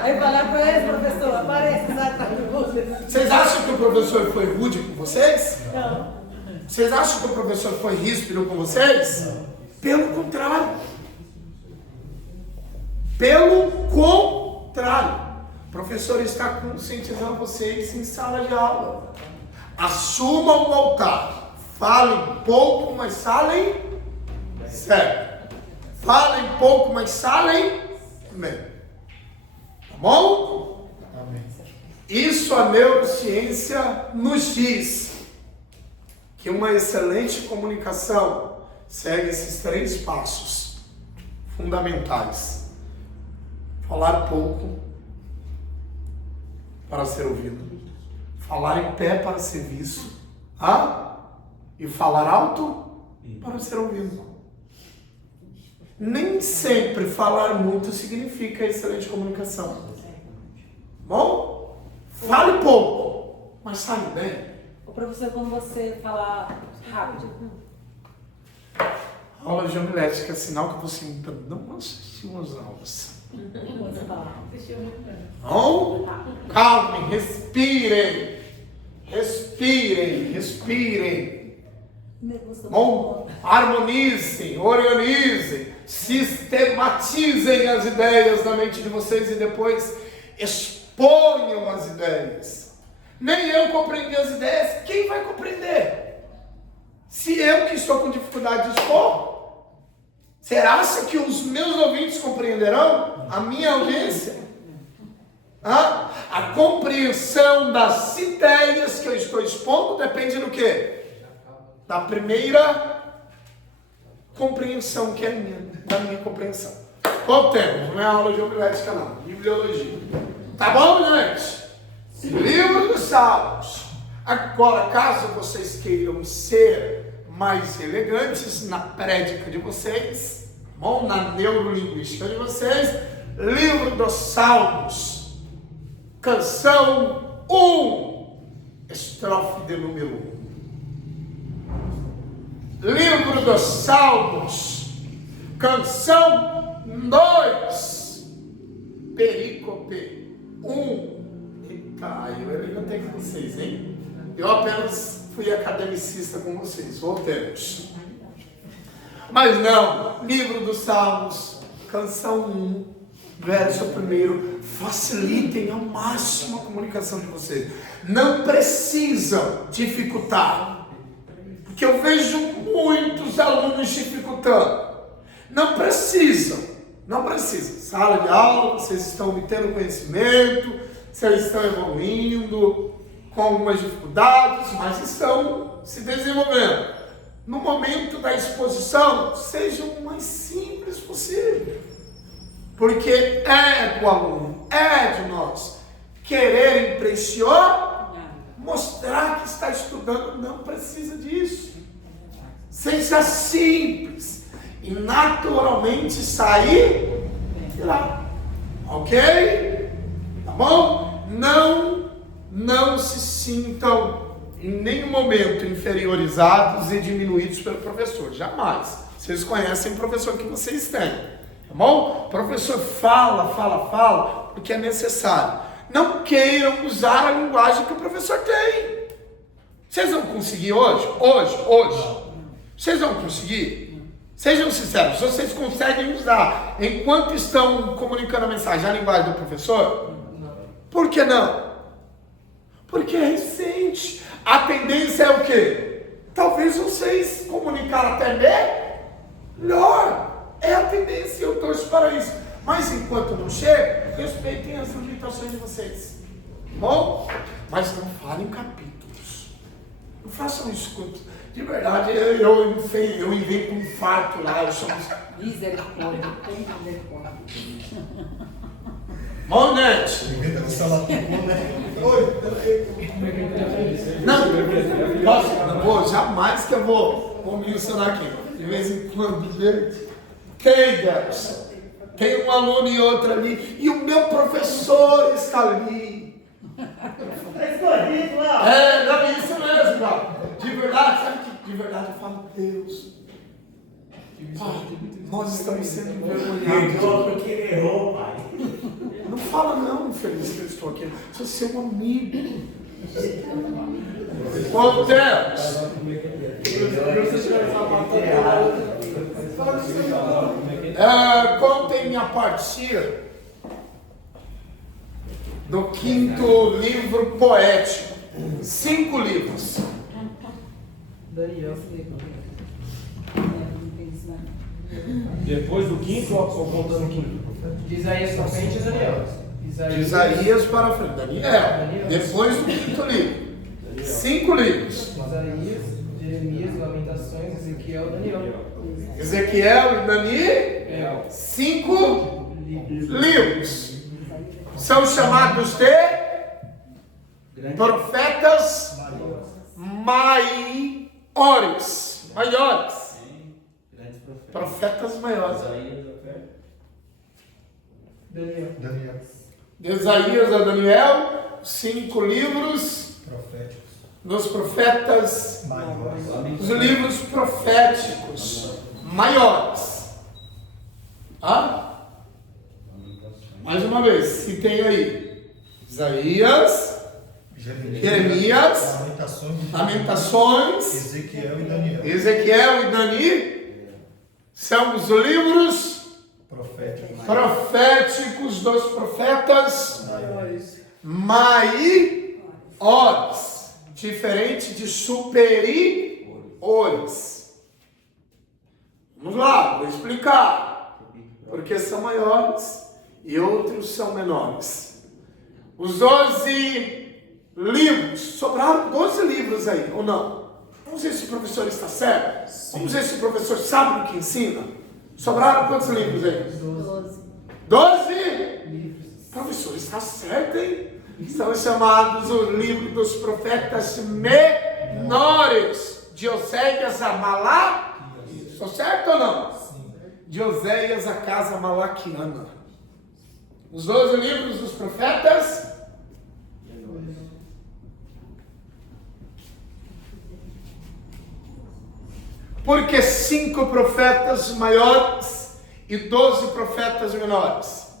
Aí fala, aparece, professor, aparece, sai atrás de você. Vocês acham que o professor foi rude com vocês? Não. Vocês acham que o professor foi ríspido com vocês? Pelo contrário. Pelo contrário. O professor está conscientizando vocês em sala de aula. Assumam o altar. Falem pouco, mas falem certo. Falem pouco, mas falem bem. Tá bom? Amém. Isso a neurociência nos diz. Que uma excelente comunicação segue esses 3 passos fundamentais. Falar pouco para ser ouvido. Falar em pé para ser visto. E falar alto para ser ouvido. Nem sempre falar muito significa excelente comunicação. Bom? Fale pouco, mas fale bem. O professor, quando você falar rápido, Aula de homilética é sinal que você ainda não assistiu às aulas. quando você falar. Não? Calmem, respirem. Respirem, respirem. Bom, harmonizem, organizem, sistematizem as ideias na mente de vocês e depois exponham as ideias. Nem eu compreendi as ideias, quem vai compreender? Se eu que estou com dificuldade de expor, será que os meus ouvintes compreenderão a minha audiência? A compreensão das ideias que eu estou expondo depende do quê? Da primeira compreensão, que é da minha compreensão. Voltemos, não é aula de homilética não, bibliologia. Tá bom, gente? Livro dos Salmos. Agora, caso vocês queiram ser mais elegantes na prédica de vocês, bom, na neurolinguística de vocês, Livro dos Salmos, canção 1, estrofe de número 1. Livro dos Salmos, canção 2, perícope 1. Eita, eu levantei com vocês, hein? Eu apenas fui academicista com vocês, voltemos. Mas não, Livro dos Salmos, canção 1, verso 1, facilitem ao máximo a comunicação de vocês. Não precisam dificultar, porque eu vejo muitos alunos dificultando. Não precisam. Sala de aula, vocês estão obtendo conhecimento, vocês estão evoluindo com algumas dificuldades, mas estão se desenvolvendo. No momento da exposição, seja o mais simples possível. Porque é do aluno, é de nós, querer impressionar, mostrar que está estudando, não precisa disso. Seja simples e naturalmente sair de lá. Ok? Tá bom? Não se sintam em nenhum momento inferiorizados e diminuídos pelo professor. Jamais. Vocês conhecem o professor que vocês têm. Tá bom? O professor fala, porque é necessário. Não queiram usar a linguagem que o professor tem. Vocês vão conseguir hoje? Vocês vão conseguir? Sejam sinceros, vocês conseguem usar, enquanto estão comunicando a mensagem, a linguagem do professor? Por que não? Porque é recente. A tendência é o quê? Talvez vocês comunicar até melhor. É a tendência, eu torço para isso. Mas enquanto não chega, respeitem as limitações de vocês. Bom? Mas não falem capítulos. Não façam isso. De verdade, eu invento um infarto lá. Eu chamo... Misericórdia, tem misericórdia. Bom, gente. Inventa no celular, né? Oi, Não, posso? Não vou, jamais que eu vou mencionar aqui. De vez em quando, gente. Tem um aluno e outro ali. E o meu professor está ali. Tá escondido lá. Não, isso mesmo, não. De verdade, sabe que de verdade eu falo, Deus, Pai, nós estamos sendo envergonhados. Perdoa porque ele errou, pai. Não fala não, infeliz que eu estou aqui. Sou seu amigo. Quanto Deus? Contem-me a partir do 5º livro poético. 5 livros. Daniel. Depois do quinto, ou contando o quinto? De Isaías pra frente é Daniel. De Isaías para frente. Daniel. Depois do 5º livro. 5 livros. Isaías, Jeremias, Lamentações, Ezequiel, Daniel. Ezequiel e Daniel. 5 livros. São chamados de profetas maiores. Grandes profetas. Profetas maiores. Daniel. De Isaías a Daniel, 5 livros proféticos. dos profetas, Maiores. os livros proféticos maiores. Mais uma vez, citem aí: Isaías, Jeremias, Lamentações, Ezequiel e Daniel. Ezequiel e Dani são os livros proféticos dos profetas maiores, diferente de superiores. Vamos lá, vou explicar. Porque são maiores e outros são menores. Os 12 livros, sobraram 12 livros aí, ou não? Vamos ver se o professor está certo? Vamos ver se o professor sabe o que ensina? Sobraram quantos livros aí? 12 livros. Professor, está certo, hein? São chamados o livro dos profetas menores. De Oséias a Malaquias. Estou certo ou não? Sim. De Oséias a casa malaquiana. Os 12 livros dos profetas. Porque 5 profetas maiores e 12 profetas menores.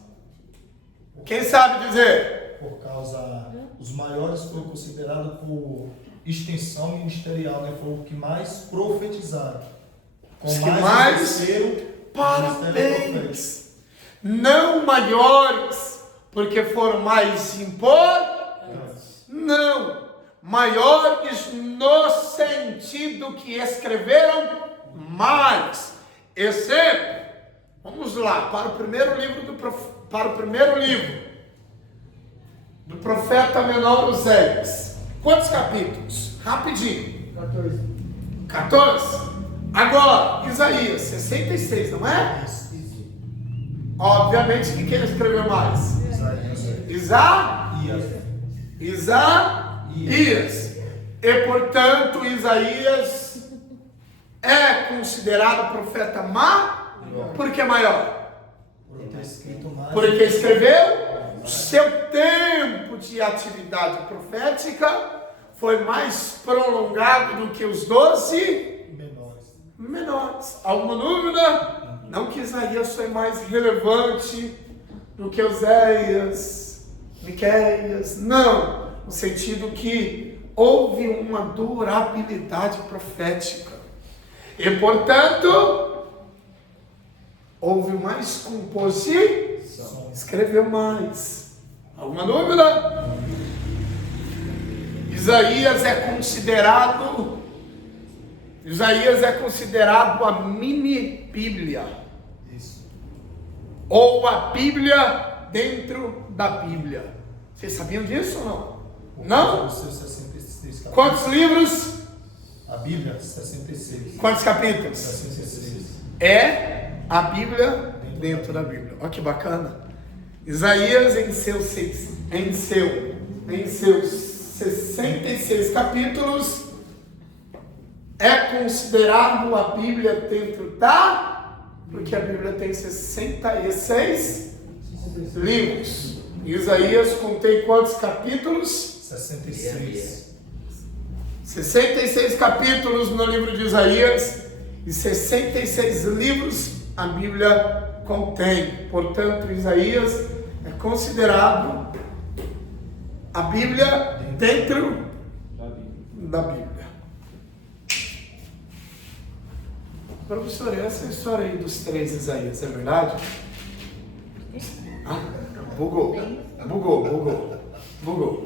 Quem sabe dizer? Por causa, os maiores foram considerados por extensão ministerial, né? Foi o que mais profetizaram. Com Os que mais exerceram parabéns. Não maiores, porque foram mais importantes. Não. Maiores no sentido que escreveram mais. Exemplo. Vamos lá, para o primeiro livro do profeta menor Oséias. Quantos capítulos? Rapidinho. 14. Agora, Isaías, 66, não é? Obviamente que quem escreveu mais? Isaías. Isaías. Isaías. E, portanto, Isaías é considerado profeta maior. Por que maior? Porque escreveu. Seu tempo de atividade profética foi mais prolongado do que os 12 menores. Alguma dúvida? Não que Isaías foi mais relevante do que Oséias, Miqueias. Não. No sentido que houve uma durabilidade profética. E, portanto, houve mais composição. Escreveu mais. Alguma dúvida? Isaías é considerado a mini Bíblia. Isso. Ou a Bíblia dentro da Bíblia. Vocês sabiam disso ou não? Não? Quantos livros? A Bíblia, 66. Quantos capítulos? 66. É a Bíblia dentro da Bíblia. Olha que bacana. Isaías em seus 66 capítulos é considerado a Bíblia dentro da... Porque a Bíblia tem 66 livros. Isaías contém quantos capítulos? 66. 66 capítulos no livro de Isaías e 66 livros a Bíblia contém. Portanto, Isaías é considerado a Bíblia dentro da Bíblia. Professor, essa história aí dos 3 Isaías é verdade? Bugou.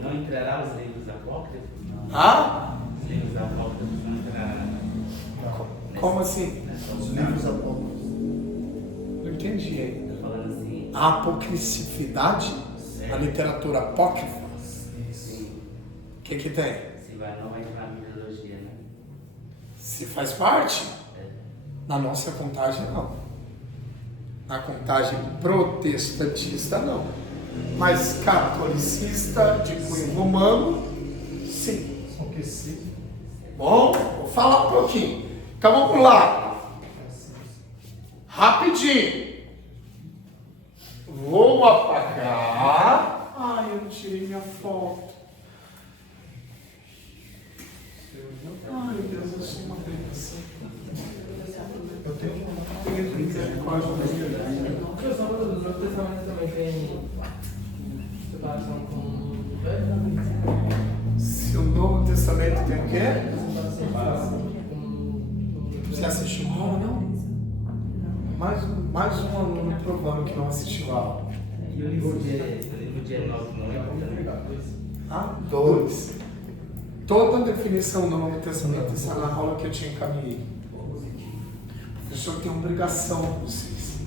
Não entrará os livros apócrifos? Não. Os livros apócrifos não entrarão. Como assim? Os livros apócrifos. Não entendi ainda. Estou falando assim. A apocrifidade? A literatura apócrifa? Sim. O que tem? Se vai, não vai entrar na mitologia, né? Se faz parte? Na nossa contagem, não. Na contagem protestantista, não. Mas catolicista, de cunho romano, sim. São que sim. Bom, vou falar um pouquinho. Então vamos lá. Rapidinho. Vou apagar. Ai, eu não tirei minha foto. Ai, Deus, eu sou uma bênção. Eu tenho uma. Misericórdia da minha vida. Porque o Novo Testamento também tem separação com o Velho. Se o Novo Testamento tem o quê? Separação com Você assistiu aula, não? Mais um aluno provando que não assistiu aula. E o livro de Enoque não é também? 2. Toda a definição do Novo Testamento está na aula que eu te encaminhei. O professor tem obrigação com vocês.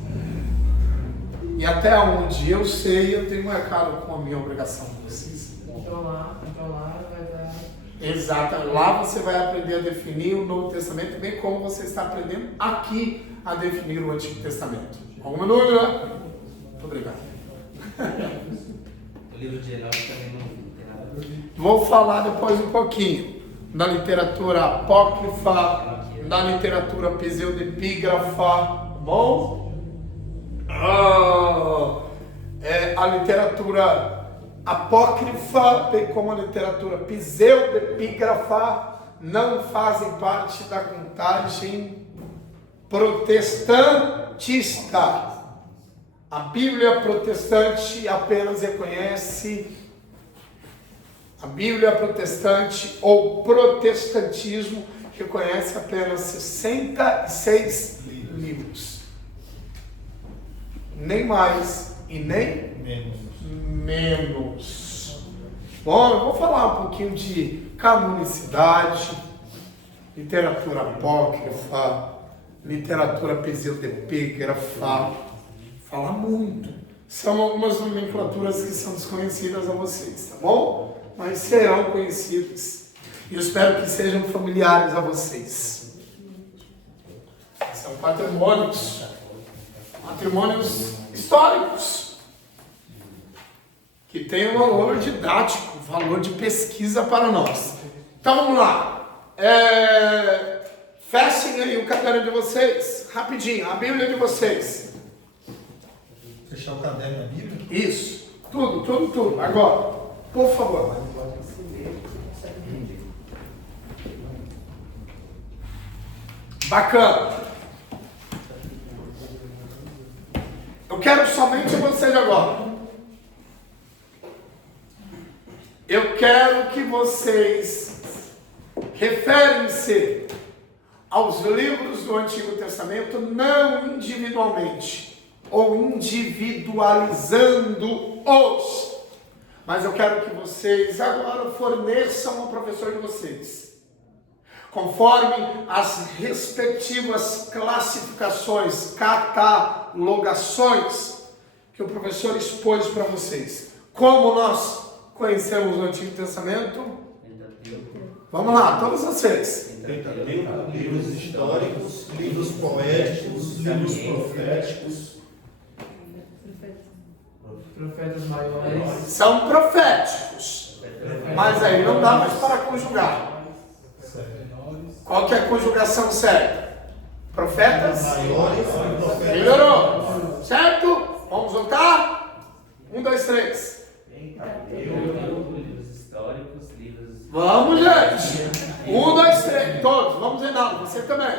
E até onde eu sei, eu tenho marcado com a minha obrigação com vocês. Então lá vai dar. Exato. Lá você vai aprender a definir o Novo Testamento, bem como você está aprendendo aqui a definir o Antigo Testamento. Alguma dúvida? Muito obrigado. O livro de Enoque também não tem nada a ver. Vou falar depois um pouquinho da literatura apócrifa, da literatura pseudepígrafa, bom? A literatura apócrifa, bem como a literatura pseudepígrafa, não fazem parte da contagem protestantista. A Bíblia protestante apenas reconhece a Bíblia protestante ou protestantismo reconhece apenas 66 livros. Nem mais e nem menos. Bom, eu vou falar um pouquinho de canonicidade, literatura apócrifa, literatura pseudepígrafa. Falar muito. São algumas nomenclaturas que são desconhecidas a vocês, tá bom? Mas serão conhecidas. E eu espero que sejam familiares a vocês. São patrimônios históricos, que tem um valor didático, valor de pesquisa para nós. Então vamos lá. Fechem aí o caderno de vocês, rapidinho, a Bíblia de vocês. Fechar o caderno da Bíblia? Isso, tudo. Agora, por favor. Bacana. Eu quero somente vocês agora. Eu quero que vocês referem-se aos livros do Antigo Testamento não individualmente ou individualizando-os, mas eu quero que vocês agora forneçam ao professor de vocês, conforme as respectivas classificações, catalogações que o professor expôs para vocês. Como nós conhecemos o Antigo Testamento? Vamos lá, todos vocês. Livros históricos, livros poéticos, livros proféticos. Profetas maiores. São proféticos. Mas aí não dá mais para conjugar. Qual que é a conjugação certa? Profetas Maiores e profetas. Melhorou. Certo? Vamos voltar? 1, 2, 3. Livros históricos, livros... Vamos, gente. 1, 2, 3. Todos. Vamos, Reinaldo. Você também.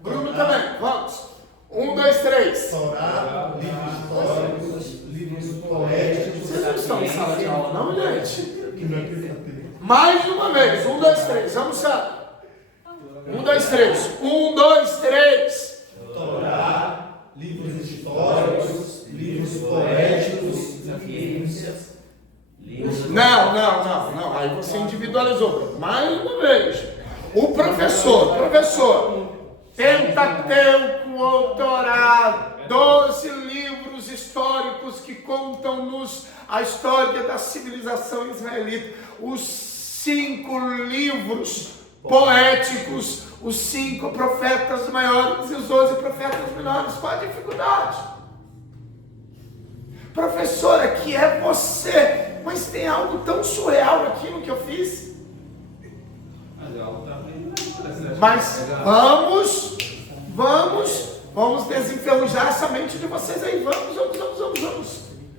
Bruno também. Vamos. 1, 2, 3. Torá, livros históricos, livros poéticos. Vocês não estão em sala de aula, não, gente? Mais uma vez. 1, 2, 3. Vamos, Sandra. 1, 2, 3. 1, 2, 3. Torá, livros históricos, livros poéticos. Não. Aí você individualizou. Mais uma vez. O professor, Pentateuco ou Torá, 12 livros históricos que contam-nos a história da civilização israelita. Os 5 livros poéticos, os 5 profetas maiores e os 12 profetas menores. Qual a dificuldade? Professor, aqui é você, mas tem algo tão surreal aqui no que eu fiz. Mas vamos desenferrujar essa mente de vocês aí. Vamos.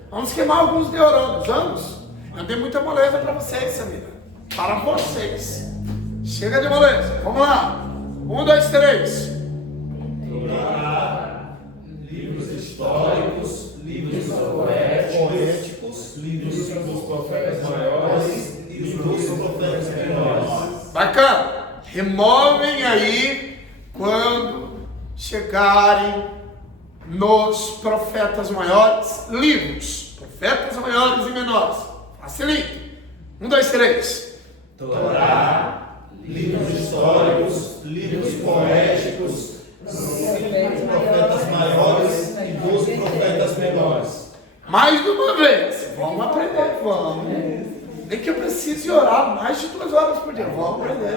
Vamos queimar alguns neurônios, vamos. Eu dei muita moleza para vocês, Samira. Para vocês. Chega de moleza. Vamos lá. 1, 2, 3. Livros históricos, livros poéticos, livros dos profetas maiores e os 12 profetas menores. Bacana. Removem aí quando chegarem nos profetas maiores, livros, profetas maiores e menores. Facilita. 1, 2, 3. Torá, livros históricos, livros poéticos, 5 profetas maiores e 12 profetas menores. Mais uma vez. Vamos aprender. Vamos. Nem que eu precise orar mais de 2 horas por dia. Vamos aprender.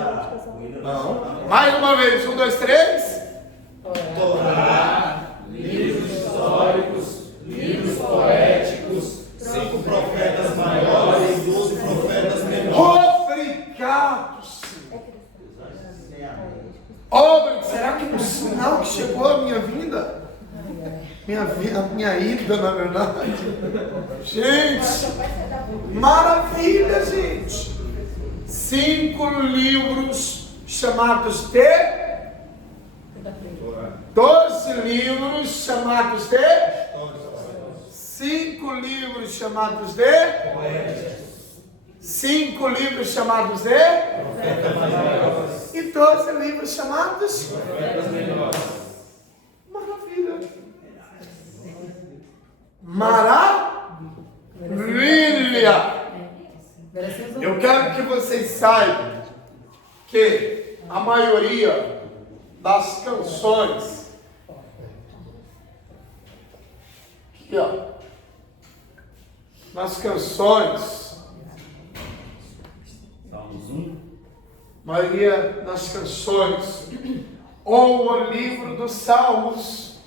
Não. Mais uma vez. 1, 2, 3. Torá, livros históricos, livros poéticos, 5 profetas maiores e 12 profetas menores. Obrigado, Senhor. Obrigado. Será que no sinal que chegou a minha vinda? A minha ida, na verdade. Gente, maravilha, gente. 5 livros chamados de 12 livros chamados de 5 livros chamados de 5 livros chamados de e 12 livros chamados maravilha. Maravilha. Eu quero que vocês saibam que a maioria das canções aqui, ó, nas canções, Salmos 1. maioria das canções ou o livro dos Salmos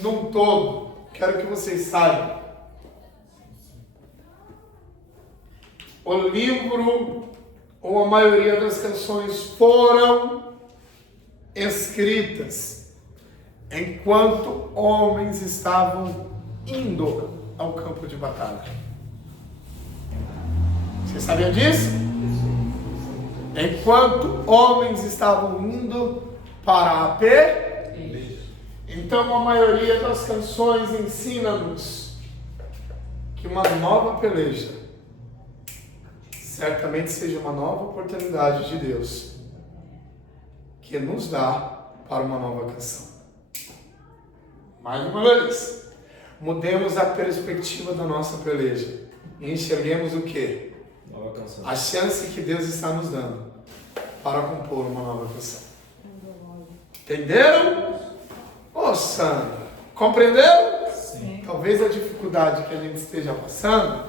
num todo, quero que vocês saibam o livro ou a maioria das canções foram escritas enquanto homens estavam indo ao campo de batalha. Você sabia disso? Enquanto homens estavam indo para a peleja. Então a maioria das canções ensina-nos que uma nova peleja certamente seja uma nova oportunidade de Deus que nos dá para uma nova canção. Mais uma vez, mudemos a perspectiva da nossa peleja e enxerguemos o quê? Nova canção. A chance que Deus está nos dando para compor uma nova canção. Entenderam? Ô Sandra, compreenderam? Sim. Talvez a dificuldade que a gente esteja passando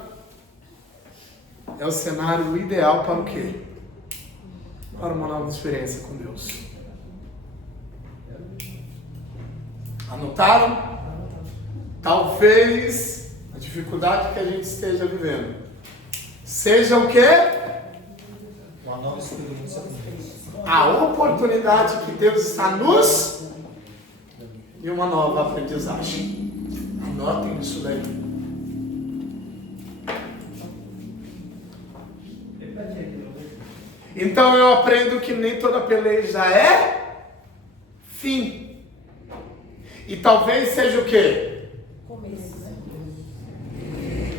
é o cenário ideal para o quê? Para uma nova experiência com Deus. Anotaram? Talvez a dificuldade que a gente esteja vivendo seja o quê? Uma nova experiência com Deus. A oportunidade que Deus está nos e uma nova aprendizagem. Anotem isso daí. Então eu aprendo que nem toda peleja é fim. E talvez seja o quê? Começo, né?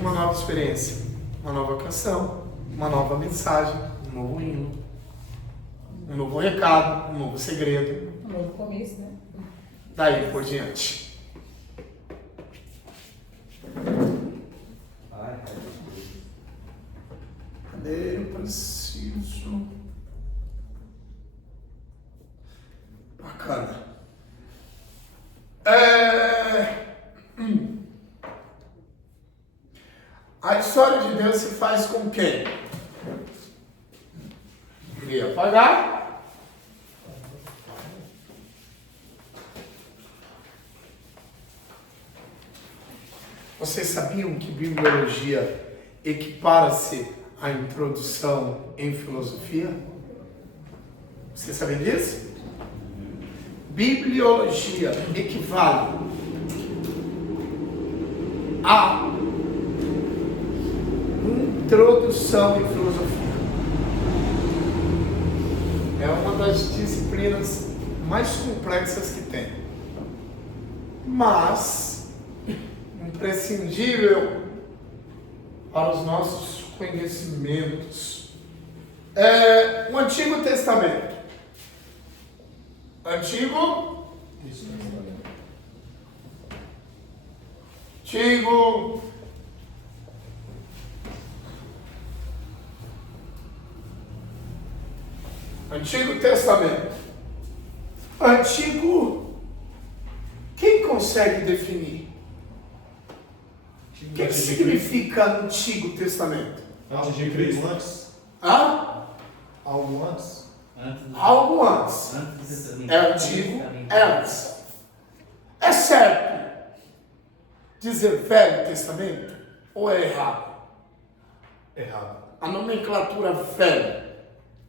Uma nova experiência, uma nova canção, uma nova mensagem, um novo hino, um novo recado, um novo segredo. Um novo começo, né? Daí por diante. Ai, Cadê? Eu preciso. Bacana. A história de Deus se faz com quem? Queria apagar. Vocês sabiam que bibliologia equipara-se à introdução em filosofia? Vocês sabem disso? Bibliologia equivale à introdução em filosofia. É uma das disciplinas mais complexas que tem, mas imprescindível para os nossos conhecimentos. O Antigo Testamento. Antigo Testamento. Antigo, quem consegue definir? O que significa Antigo Testamento? Antes de Cristo, antes? Algo antes? Algo antes. É antigo, é antes. É certo dizer Velho Testamento ou é errado? Errado. A nomenclatura velho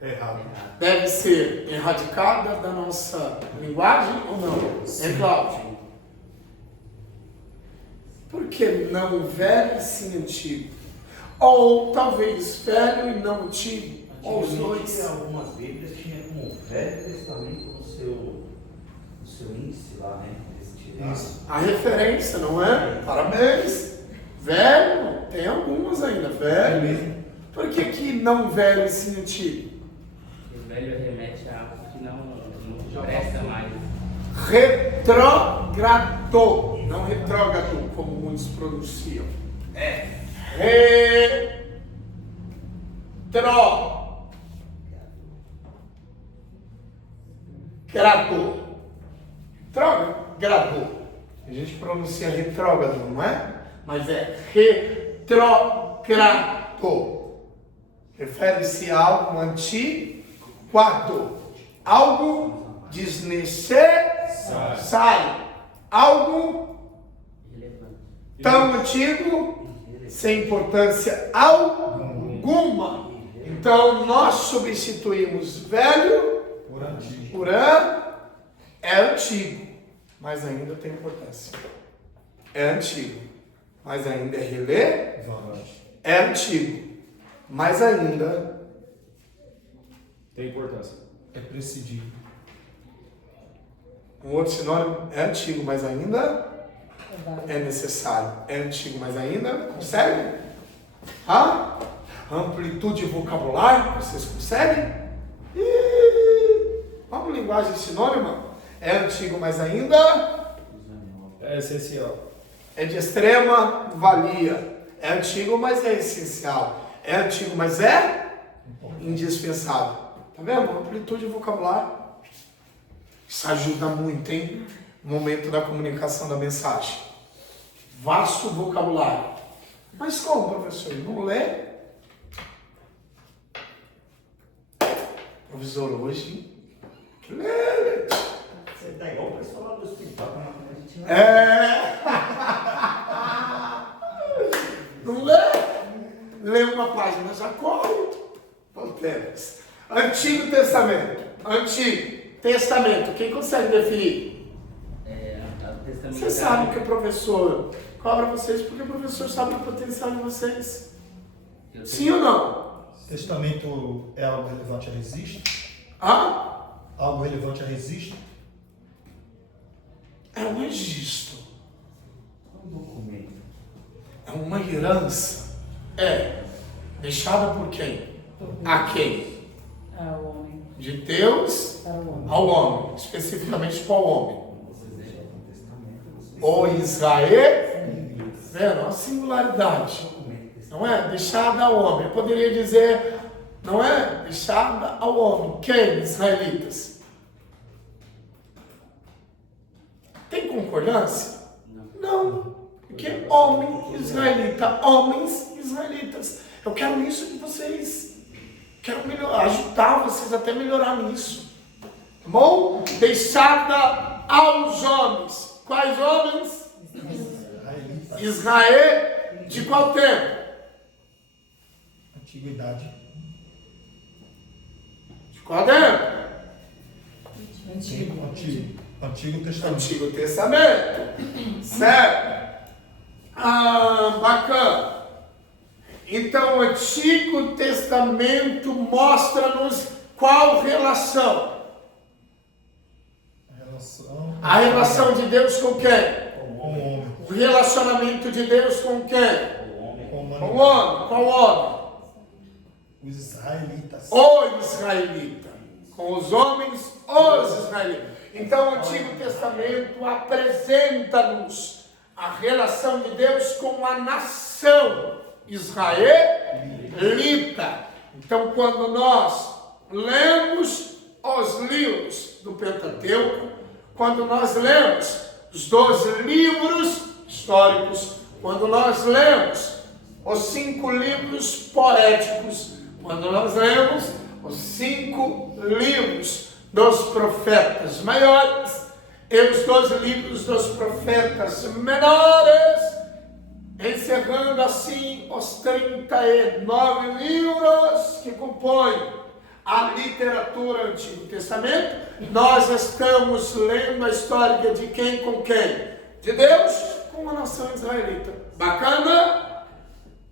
Errado. deve ser erradicada da nossa linguagem ou não? Sim. É Cláudio. Por que não velho e sim antigo? Ou talvez velho e não antigo? Ou os dois? Algumas Bíblias tinham como Velho Testamento no seu índice lá, né? Isso. A referência, não é? Parabéns. Velho, tem algumas ainda. Velho. Por que não velho e sim antigo? O velho remete a algo que não presta mais. Retrogradou, não retrógrado, como muitos pronunciam. É retrógrado. A gente pronuncia retrógrado, não é? Mas é retrogrado. Refere-se a algo antiquado, algo desnecessário, algo tão antigo, sem importância alguma. alguma. Então, nós substituímos velho Por antigo. por é antigo, mas ainda tem importância. É antigo, mas ainda é relevante. É antigo, mas ainda Tem importância. É prescindível. um outro sinônimo é antigo, mas ainda é necessário. É antigo, mas ainda consegue? Amplitude vocabular, vocês conseguem? Vamos linguagem sinônima? É antigo, mas ainda É essencial. é de extrema valia. É antigo, mas é essencial. É antigo, mas é indispensável. Tá vendo? Amplitude vocabular. Isso ajuda muito, hein? No momento da comunicação da mensagem. Vasto vocabulário. Mas como, professor? Não lê? Professor, hoje... Lê. Você tá igual o pessoal lá do hospital, como a gente não... Não lê? Lê uma página, já corre. Voltemos. Antigo Testamento. Antigo Testamento. Quem consegue definir? O testamento. Você sabe que o professor cobra vocês porque o professor sabe o potencial de vocês. Sim ou não? Testamento é algo relevante a registro? Algo relevante a registro? É um registro. Um documento. É uma herança. É. Deixada por quem? A quem? Ao homem. De Deus Para o homem. ao homem. Especificamente qual homem? Testamento. O Israel. Vendo? A singularidade. Não é? Deixada ao homem. Eu poderia dizer, não é? Deixada ao homem. Quem? Israelitas. Tem concordância? Não. Porque homem israelita, homens israelitas. Eu quero isso de vocês. Quero ajudar vocês até melhorar nisso. Tá bom? Deixada aos homens. Quais homens? Israel. De qual tempo? Antiguidade. De qual tempo? Antigo Testamento. Antigo Testamento. Certo? Bacana. Então, o Antigo Testamento mostra-nos qual relação? A relação de Deus com quem? Com o homem. O relacionamento de Deus com quem? Com Com o homem. Qual homem? os israelitas. O israelita. Com os homens, os israelitas. Então, o Antigo Testamento apresenta-nos a relação de Deus com a nação israelita. Então, quando nós lemos os livros do Pentateuco, quando nós lemos os 12 livros históricos, quando nós lemos os 5 livros poéticos, quando nós lemos os 5 livros dos profetas maiores e os 12 livros dos profetas menores, encerrando assim os 39 livros que compõem a literatura do Antigo Testamento, nós estamos lendo a história de quem com quem? De Deus com a nação israelita. Bacana?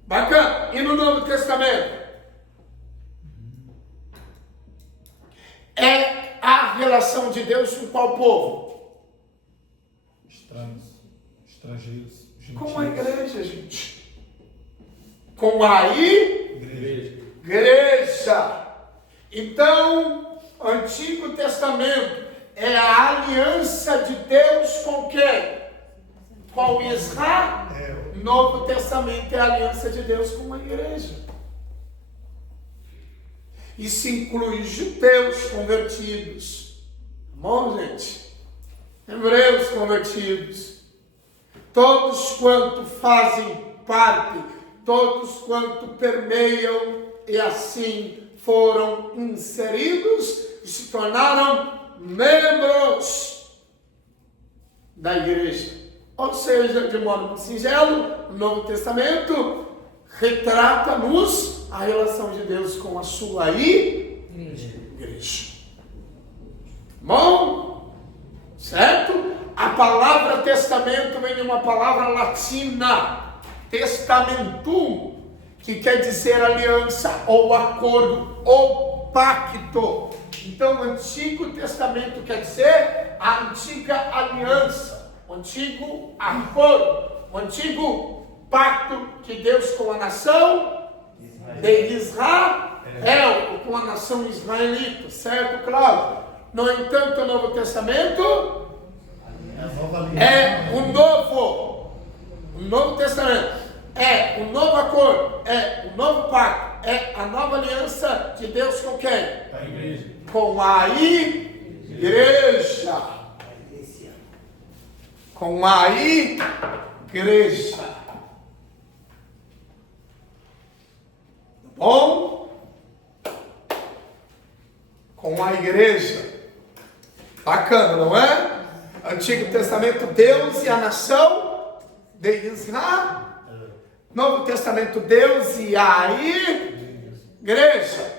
Bacana. E no Novo Testamento? É a relação de Deus com qual povo? Estranhos, estrangeiros, gentios. Com a igreja, gente. Com a igreja. Então, o Antigo Testamento é a aliança de Deus com quem? Com Israel. Novo Testamento é a aliança de Deus com a igreja. Isso inclui judeus convertidos. Tá bom, gente? Hebreus convertidos. Todos quanto fazem parte, todos quanto permeiam e assim foram inseridos e se tornaram membros da igreja. Ou seja, de modo muito singelo, o Novo Testamento retrata-nos a relação de Deus com a sua igreja. Bom? Certo? A palavra testamento vem de uma palavra latina, testamentum, que quer dizer aliança ou acordo ou pacto. Então, o Antigo Testamento quer dizer a antiga aliança, o antigo acordo, o antigo pacto de Deus com a nação de Israel, com a nação israelita, certo, Cláudio? No entanto, o Novo Testamento é o Novo Testamento, é o novo acordo, é o novo pacto, é a nova aliança de Deus com quem? A igreja. Com a igreja. Com a igreja. Bom? Com a igreja. Bacana, não é? Antigo Testamento, Deus e a nação de Israel. Novo Testamento, Deus e a igreja.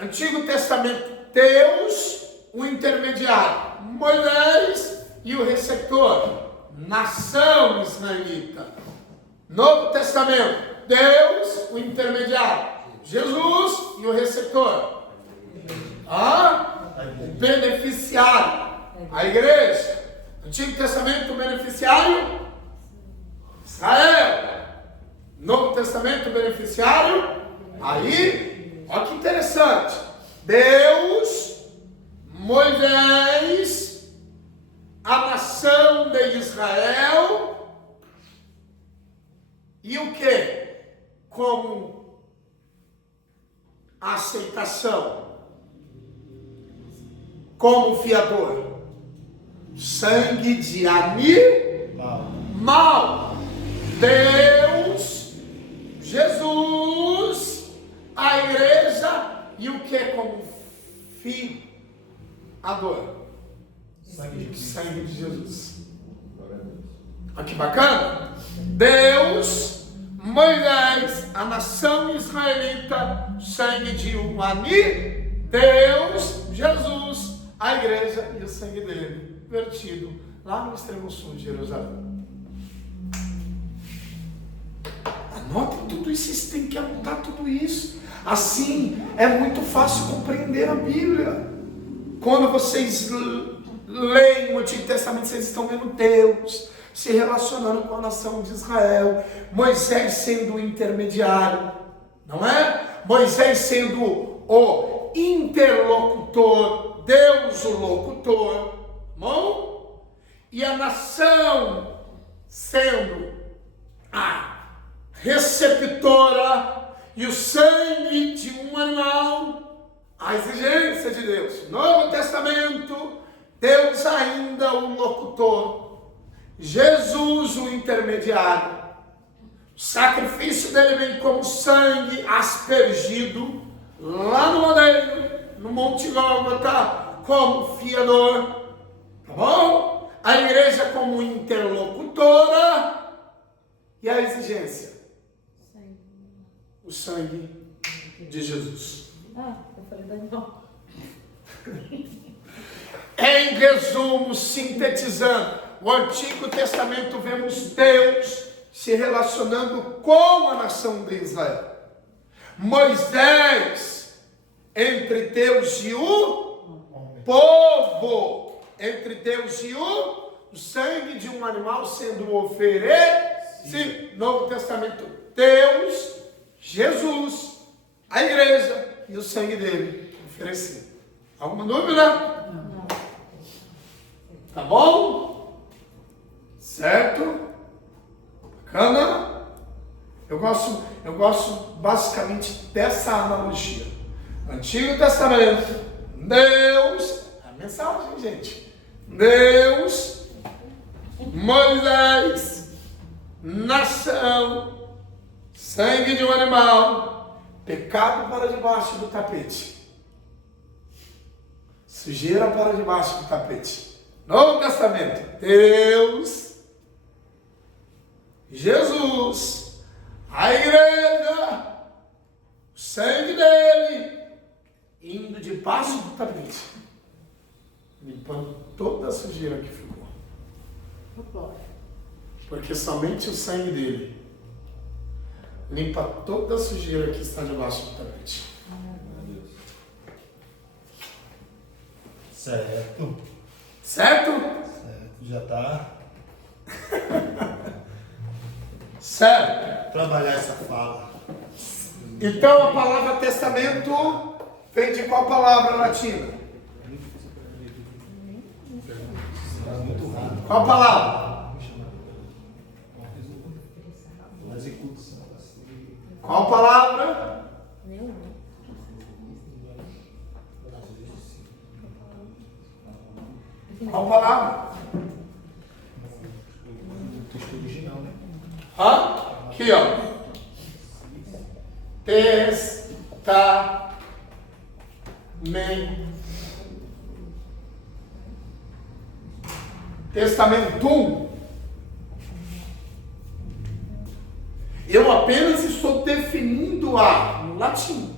Antigo Testamento, Deus, o intermediário, Moisés e o receptor, nação israelita. Novo Testamento, Deus, o intermediário, Jesus e o receptor. O beneficiário, a igreja. Antigo Testamento, o beneficiário, Israel. Novo Testamento, o beneficiário, aí, olha que interessante. Deus, Moisés, a nação de Israel, e o que? Como aceitação, como fiador, sangue de animal, Deus, Jesus, a igreja, e o que como fiador? Sangue de Jesus. Olha que bacana. Deus, Moisés, a nação israelita, sangue de um ani, Deus, Jesus, a igreja e o sangue dele vertido lá no extremo sul de Jerusalém. Anotem tudo isso, vocês têm que anotar tudo isso. Assim é muito fácil compreender a Bíblia. Quando vocês leem o Antigo Testamento, vocês estão vendo Deus se relacionando com a nação de Israel, Moisés sendo o intermediário, não é? Moisés sendo o interlocutor, Deus o locutor, bom? E a nação sendo a receptora e o sangue de um animal, a exigência de Deus. Novo Testamento, Deus ainda o locutor, Jesus o intermediário. O sacrifício dele vem como sangue aspergido lá no madeiro, no Monte Gólgota, como fiador, tá bom? A igreja como interlocutora e a exigência, o sangue de Jesus. Eu falei da animal. Em resumo, sintetizando, o Antigo Testamento vemos Deus se relacionando com a nação de Israel. Moisés entre Deus e o povo, entre Deus e o sangue de um animal sendo oferecido. Novo Testamento, Deus, Jesus, a igreja e o sangue dele oferecido. Alguma dúvida? Não. Tá bom? Certo? Bacana? Eu gosto basicamente dessa analogia. Antigo Testamento, Deus, a mensagem, gente. Deus, Moisés, nação, sangue de um animal, pecado para debaixo do tapete, sujeira para debaixo do tapete. Novo Testamento, Deus, Jesus, a igreja, o debaixo do tapete, limpando toda a sujeira que ficou. Porque somente o sangue dele limpa toda a sujeira que está debaixo do tapete. Certo. Certo? Certo. Já tá. Certo. Trabalhar essa fala. Então a palavra testamento vem de qual palavra latina? Muito raro. Qual palavra? Execução. Qual palavra? Qual palavra? O texto original, né? Aqui, ó. Testamento. Eu apenas estou definindo no latim.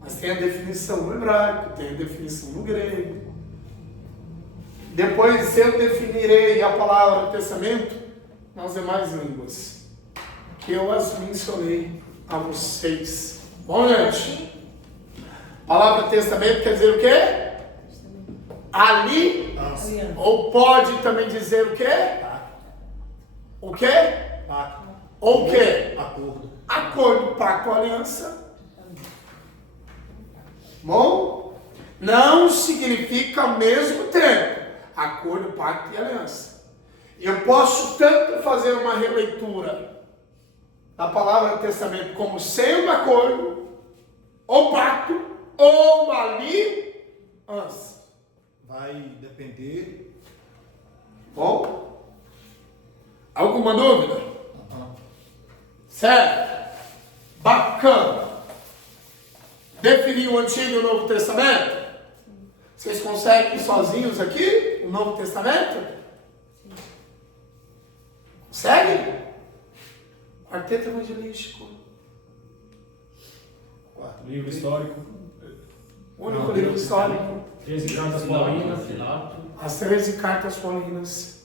Mas tem a definição no hebraico, tem a definição no grego. Depois eu definirei a palavra testamento nas demais línguas, que eu as mencionei a vocês. Bom, gente? Palavra testamento quer dizer o quê? Ali, ou pode também dizer o quê? O quê? Pacto. Ou o quê? Acordo. Acordo, pacto, aliança. Bom? Não significa ao mesmo tempo acordo, pacto e aliança. Eu posso tanto fazer uma releitura da palavra testamento como sendo acordo, ou pacto, ou uma aliança. Vai depender. Bom? Alguma dúvida? Certo? Bacana. Definir o Antigo e o Novo Testamento? Vocês conseguem sozinhos aqui o Novo Testamento? Conseguem? Quarteto evangelístico. Livro histórico. Único livro histórico. 13 cartas paulinas. As 13 cartas paulinas.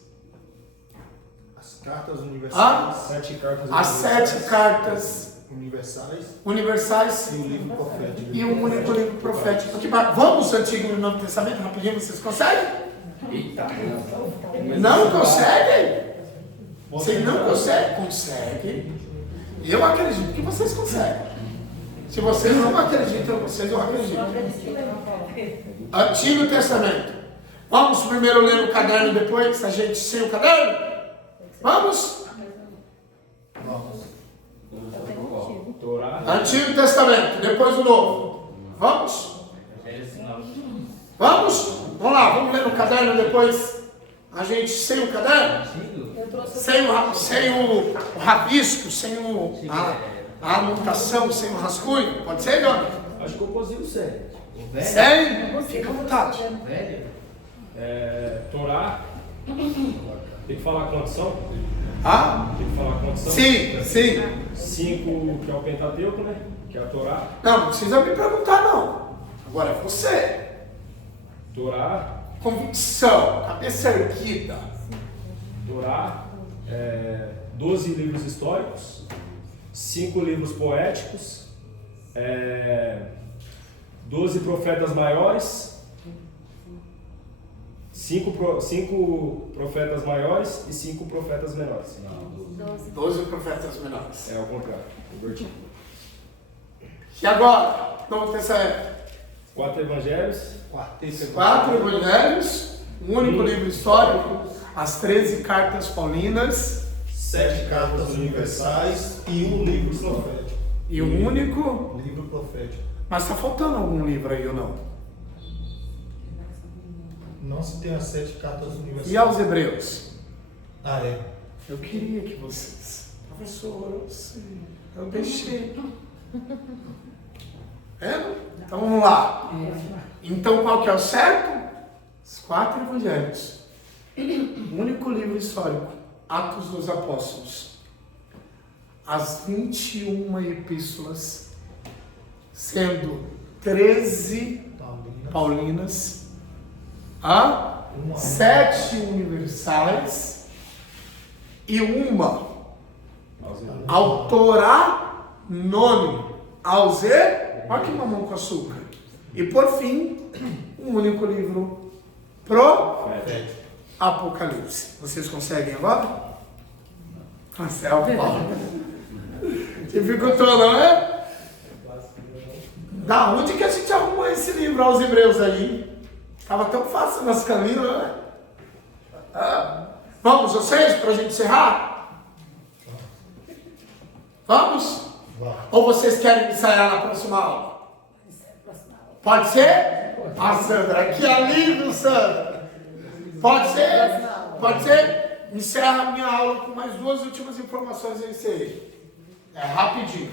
As cartas universais. 7 cartas As 7 cartas universais. universais. E o livro profético. E um único livro profético. Aqui, vamos Antigo e Novo Testamento rapidinho, vocês conseguem? Não conseguem? Vocês não conseguem? Conseguem. Eu acredito que vocês conseguem. Se vocês não acreditam, eu acredito. Antigo Testamento. Vamos primeiro ler o caderno depois, a gente sem o caderno? Vamos? Torá. Antigo Testamento, depois o Novo. Vamos? Vamos? Vamos lá, vamos ler no caderno depois. A gente sem o caderno? Sem o rabisco, sem a anotação, sem o rascunho. Pode ser, Dona? Acho que eu consigo ser. Sem? Fica à vontade. Torá. Tem que falar quantos são? Tem que falar quantos são? Sim. 5, que é o Pentateuco, né? Que é a Torá. Não precisa me perguntar, não. Agora é você. Torá. Convicção, cabeça erguida. Torá. 12 livros históricos. 5 livros poéticos. 12 profetas maiores. 5 profetas maiores e 5 profetas menores. 12 profetas menores. É o contrário. Invertido. E agora? Novo Testamento. 4 evangelhos. 4 evangelhos, um único livro histórico, as 13 cartas paulinas 7 cartas universais e um livro profético. e um único. Livro profético. Mas está faltando algum livro aí ou não? Não se tem as 7 cartas universais. E aos Hebreus? É. Eu queria que vocês, professor, eu deixei. Então vamos lá. Então qual que é o certo? Os 4 evangelhos. O único livro histórico, Atos dos Apóstolos. As 21 epístolas, sendo 13 paulinas, 7 universais e uma autora anônime, olha que mamão com açúcar. E por fim, um único livro pro Apocalipse. Vocês conseguem agora? Marcelo Paulo. Dificultou, não é? Da onde que a gente arrumou esse livro aos Hebreus aí? Estava tão fácil nas caminhos, né? Vamos, vocês, para a gente encerrar? Vamos? Ou vocês querem ensaiar na próxima aula? Pode ser? Sandra, que alívio, Sandra! Pode ser? Pode ser? Encerra a minha aula com mais 2 últimas informações em si. É rapidinho.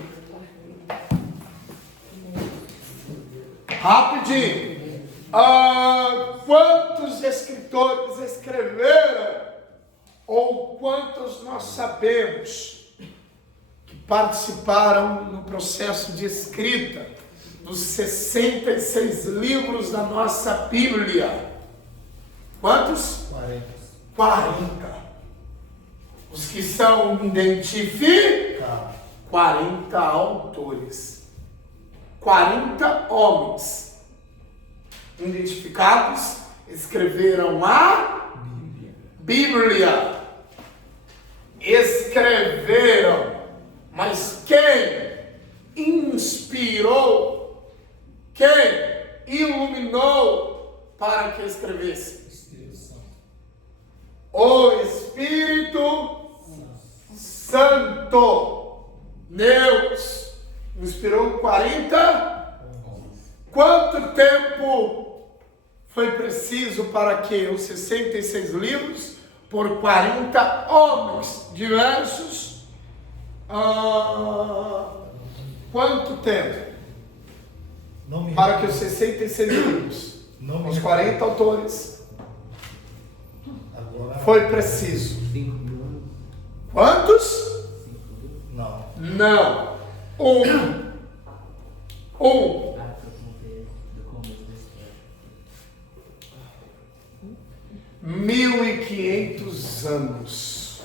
Quantos escritores escreveram, ou quantos nós sabemos que participaram no processo de escrita dos 66 livros da nossa Bíblia? Quantos? 40. Os que são identificados, 40 autores, 40 homens identificados escreveram a Bíblia. Escreveram, mas quem inspirou, quem iluminou para que escrevesse? O Espírito Santo. Deus inspirou 40. Quanto tempo foi preciso para que os 66 livros, por 40 homens diversos, quanto tempo para que os 66 livros, os 40 autores, foi preciso? Quantos? Não. 1500 anos.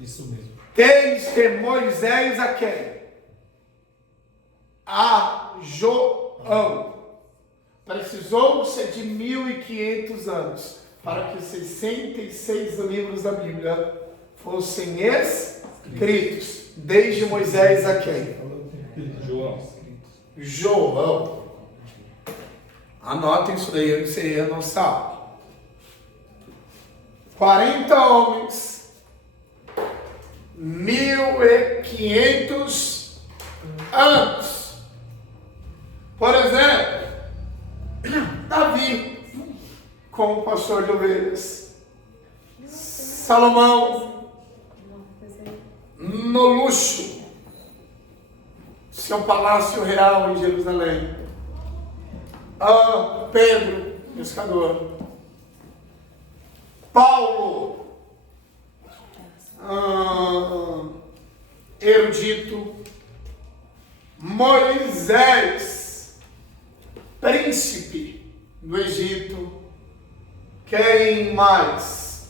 Isso mesmo. Desde Moisés a quem? A João. Precisou-se de 1500 anos para que 66 livros da Bíblia fossem escritos. Desde Moisés a quem? João. Anotem isso daí, você ia não sabe. 40 homens, 1500 anos. Por exemplo, Davi, como pastor de ovelhas. Salomão, no luxo, seu palácio real em Jerusalém. Pedro, pescador. Paulo, erudito. Moisés, príncipe do Egito. Quem mais?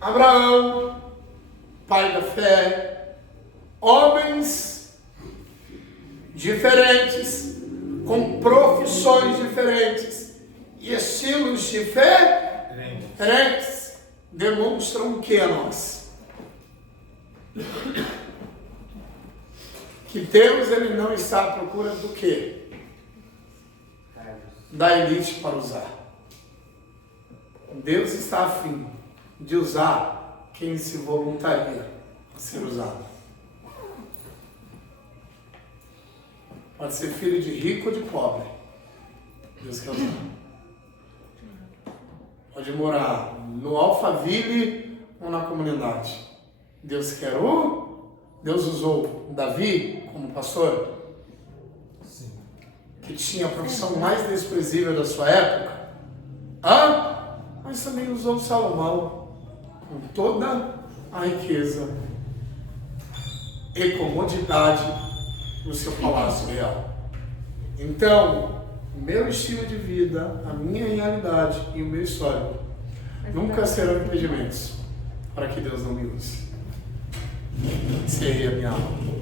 Abraão, pai da fé. Homens diferentes, com profissões diferentes e estilos diferentes, demonstram o que a nós? Que Deus, ele não está à procura do quê? Da elite para usar. Deus está a fim de usar quem se voluntaria a ser usado. Pode ser filho de rico ou de pobre. Deus quer usar. Pode morar no Alphaville ou na comunidade. Deus quer Deus usou Davi como pastor, que tinha a profissão mais desprezível da sua época. Mas também usou Salomão com toda a riqueza e comodidade no seu palácio real. Então, o meu estilo de vida, a minha realidade e o meu histórico nunca serão impedimentos para que Deus não me use. Encerrei a minha aula.